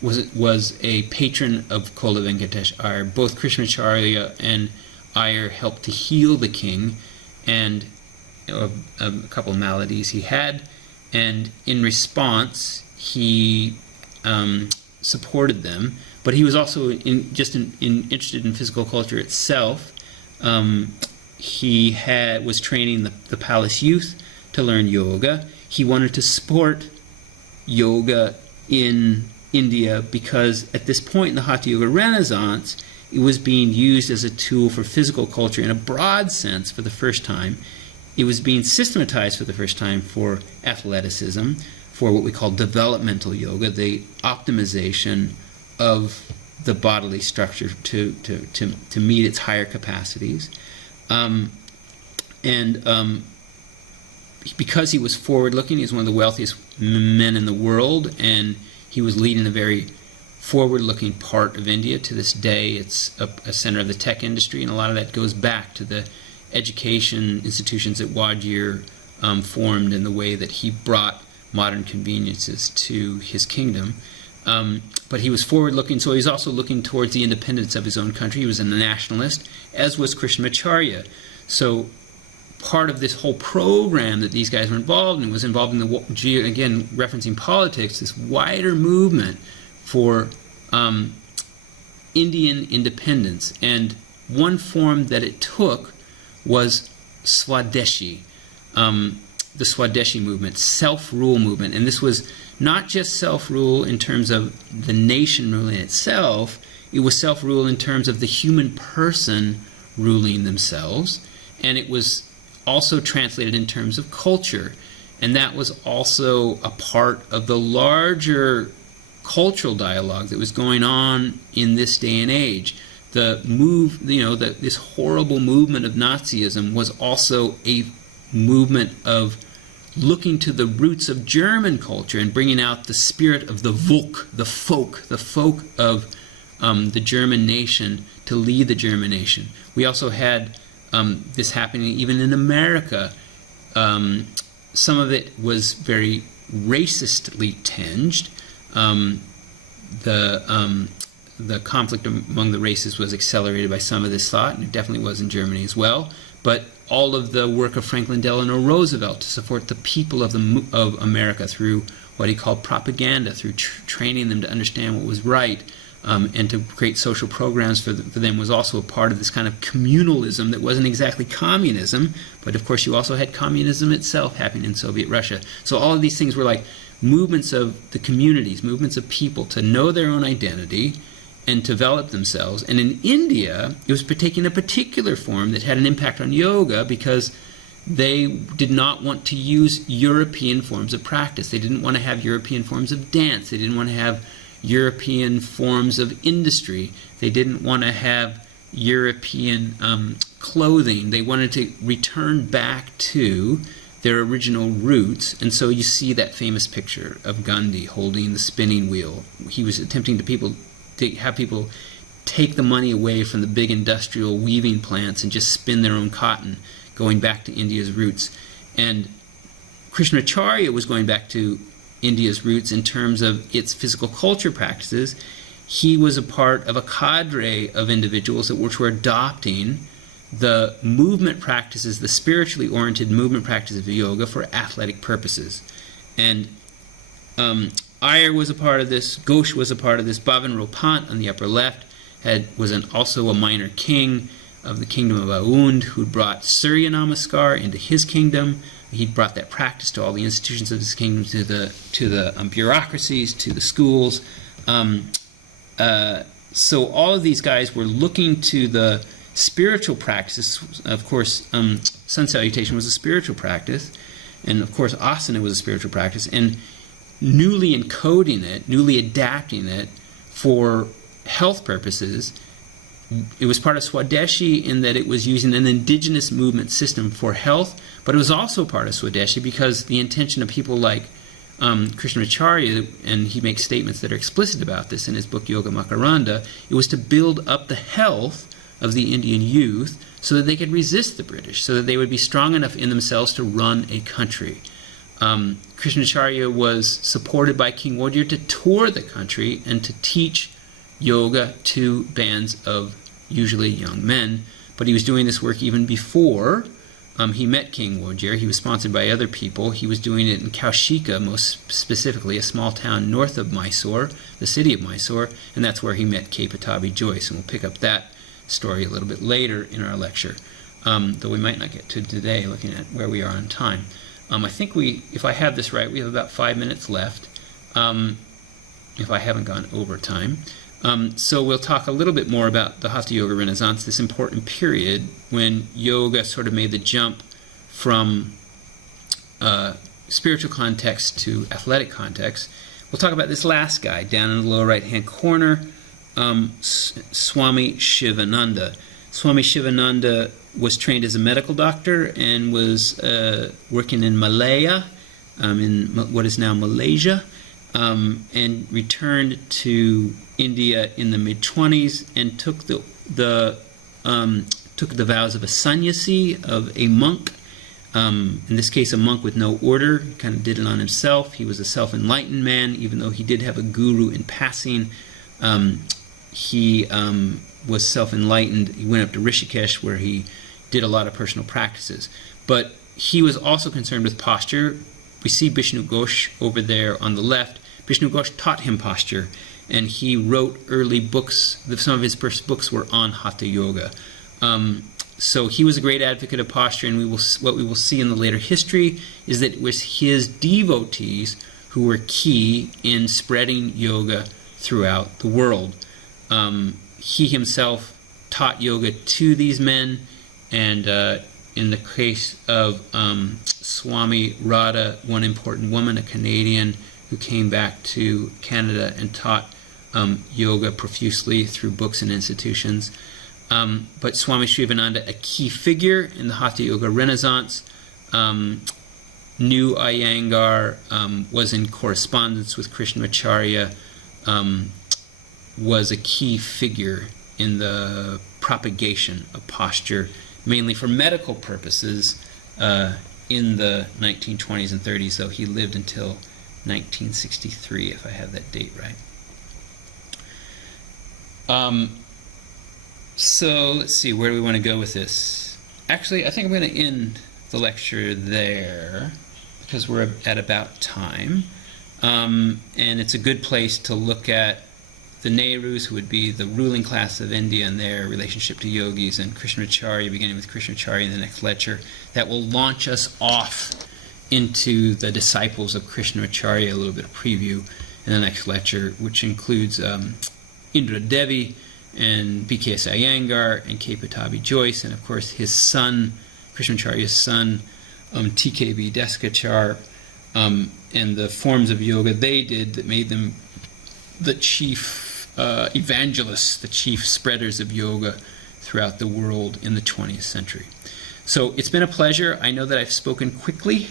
was a patron of Kola Venkateshwar. Both Krishnamacharya and Iyer helped to heal the king and a couple of maladies he had, and in response he supported them. But he was also interested in physical culture itself. He was training the palace youth to learn yoga. He wanted to support yoga in India because at this point in the Hatha Yoga Renaissance, it was being used as a tool for physical culture in a broad sense for the first time. It was being systematized for the first time for athleticism, for what we call developmental yoga, the optimization of the bodily structure to meet its higher capacities. Because he was forward-looking, he was one of the wealthiest men in the world, and he was leading a very forward-looking part of India. To this day, it's a center of the tech industry, and a lot of that goes back to the education institutions that Wodeyar formed and the way that he brought modern conveniences to his kingdom. But he was forward-looking, so he was also looking towards the independence of his own country. He was a nationalist, as was Krishnamacharya. So part of this whole program that these guys were involved in was involved in again, referencing politics, this wider movement for Indian independence. And one form that it took was Swadeshi, the Swadeshi movement, self-rule movement. And this was not just self-rule in terms of the nation ruling itself, it was self-rule in terms of the human person ruling themselves. And it was also translated in terms of culture. And that was also a part of the larger cultural dialogue that was going on in this day and age. The move, this horrible movement of Nazism was also a movement of looking to the roots of German culture and bringing out the spirit of the Volk, the folk of the German nation to lead the German nation. We also had this happening even in America. Some of it was very racistly tinged. The conflict among the races was accelerated by some of this thought, and it definitely was in Germany as well. But all of the work of Franklin Delano Roosevelt to support the people of America through what he called propaganda, through training them to understand what was right, and to create social programs for them, was also a part of this kind of communalism that wasn't exactly communism, but of course you also had communism itself happening in Soviet Russia. So all of these things were like movements of the communities, movements of people to know their own identity and develop themselves. And in India, it was taking a particular form that had an impact on yoga because they did not want to use European forms of practice. They didn't want to have European forms of dance. They didn't want to have European forms of industry. They didn't want to have European clothing. They wanted to return back to their original roots. And so you see that famous picture of Gandhi holding the spinning wheel. He was attempting to have people take the money away from the big industrial weaving plants and just spin their own cotton, going back to India's roots. And Krishnamacharya was going back to India's roots in terms of its physical culture practices. He was a part of a cadre of individuals which were adopting the movement practices, the spiritually oriented movement practices of yoga for athletic purposes. And Iyer was a part of this, Ghosh was a part of this. Bhavan Ropant on the upper left was also a minor king of the kingdom of Aund, who brought Surya Namaskar into his kingdom. He brought that practice to all the institutions of his kingdom, to the bureaucracies, to the schools. So all of these guys were looking to the spiritual practices. Of course, sun salutation was a spiritual practice, and of course asana was a spiritual practice, and newly encoding it, newly adapting it for health purposes. It was part of Swadeshi in that it was using an indigenous movement system for health, but it was also part of Swadeshi because the intention of people like Krishnamacharya, and he makes statements that are explicit about this in his book Yoga Makaranda, it was to build up the health of the Indian youth so that they could resist the British, so that they would be strong enough in themselves to run a country. Krishnamacharya was supported by King Wodeyar to tour the country and to teach yoga to bands of usually young men, but he was doing this work even before he met King Wodeyar. He was sponsored by other people. He was doing it in Kaushika, most specifically, a small town north of Mysore, the city of Mysore, and that's where he met K. Pattabhi Jois, and we'll pick up that story a little bit later in our lecture, though we might not get to today, looking at where we are on time. I think if I have this right, we have about 5 minutes left, if I haven't gone over time. So we'll talk a little bit more about the Hatha Yoga Renaissance, this important period when yoga sort of made the jump from spiritual context to athletic context. We'll talk about this last guy down in the lower right-hand corner, Swami Shivananda. Swami Shivananda was trained as a medical doctor and was working in Malaya, in what is now Malaysia, and returned to India in the mid-20s and took the vows of a sannyasi, of a monk. In this case, a monk with no order. Kind of did it on himself. He was a self-enlightened man, even though he did have a guru in passing. He was self-enlightened. He went up to Rishikesh, where he did a lot of personal practices. But he was also concerned with posture. We see Bishnu Ghosh over there on the left. Bishnu Ghosh taught him posture, and he wrote early books. Some of his first books were on Hatha Yoga. So he was a great advocate of posture, and what we will see in the later history is that it was his devotees who were key in spreading yoga throughout the world. He himself taught yoga to these men, and in the case of Swami Radha, one important woman, a Canadian, who came back to Canada and taught yoga profusely through books and institutions. But Swami Shivananda, a key figure in the Hatha Yoga Renaissance, knew Iyengar, was in correspondence with Krishnamacharya, was a key figure in the propagation of posture, mainly for medical purposes, in the 1920s and 30s, though he lived until 1963, if I have that date right. So let's see, where do we want to go with this? Actually, I think I'm going to end the lecture there because we're at about time. And it's a good place to look at the Nehrus, who would be the ruling class of India, and their relationship to yogis, and Krishnamacharya, beginning with Krishnamacharya in the next lecture. That will launch us off into the disciples of Krishnamacharya, a little bit of preview in the next lecture, which includes Indra Devi and B.K.S. Iyengar and K. Pattabhi Jois, and of course his son, Krishnamacharya's son, T.K.B. Deskachar, and the forms of yoga they did that made them the chief evangelists, the chief spreaders of yoga throughout the world in the 20th century. So it's been a pleasure. I know that I've spoken quickly,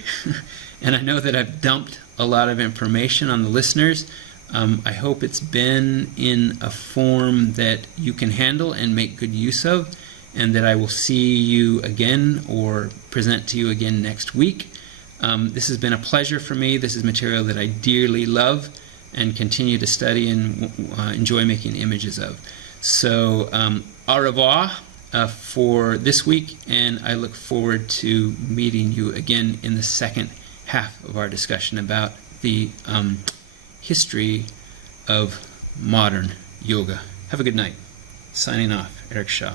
and I know that I've dumped a lot of information on the listeners. I hope it's been in a form that you can handle and make good use of, and that I will see you again or present to you again next week. This has been a pleasure for me. This is material that I dearly love and continue to study and enjoy making images of. So, au revoir for this week, and I look forward to meeting you again in the second half of our discussion about the history of modern yoga. Have a good night. Signing off, Eric Shaw.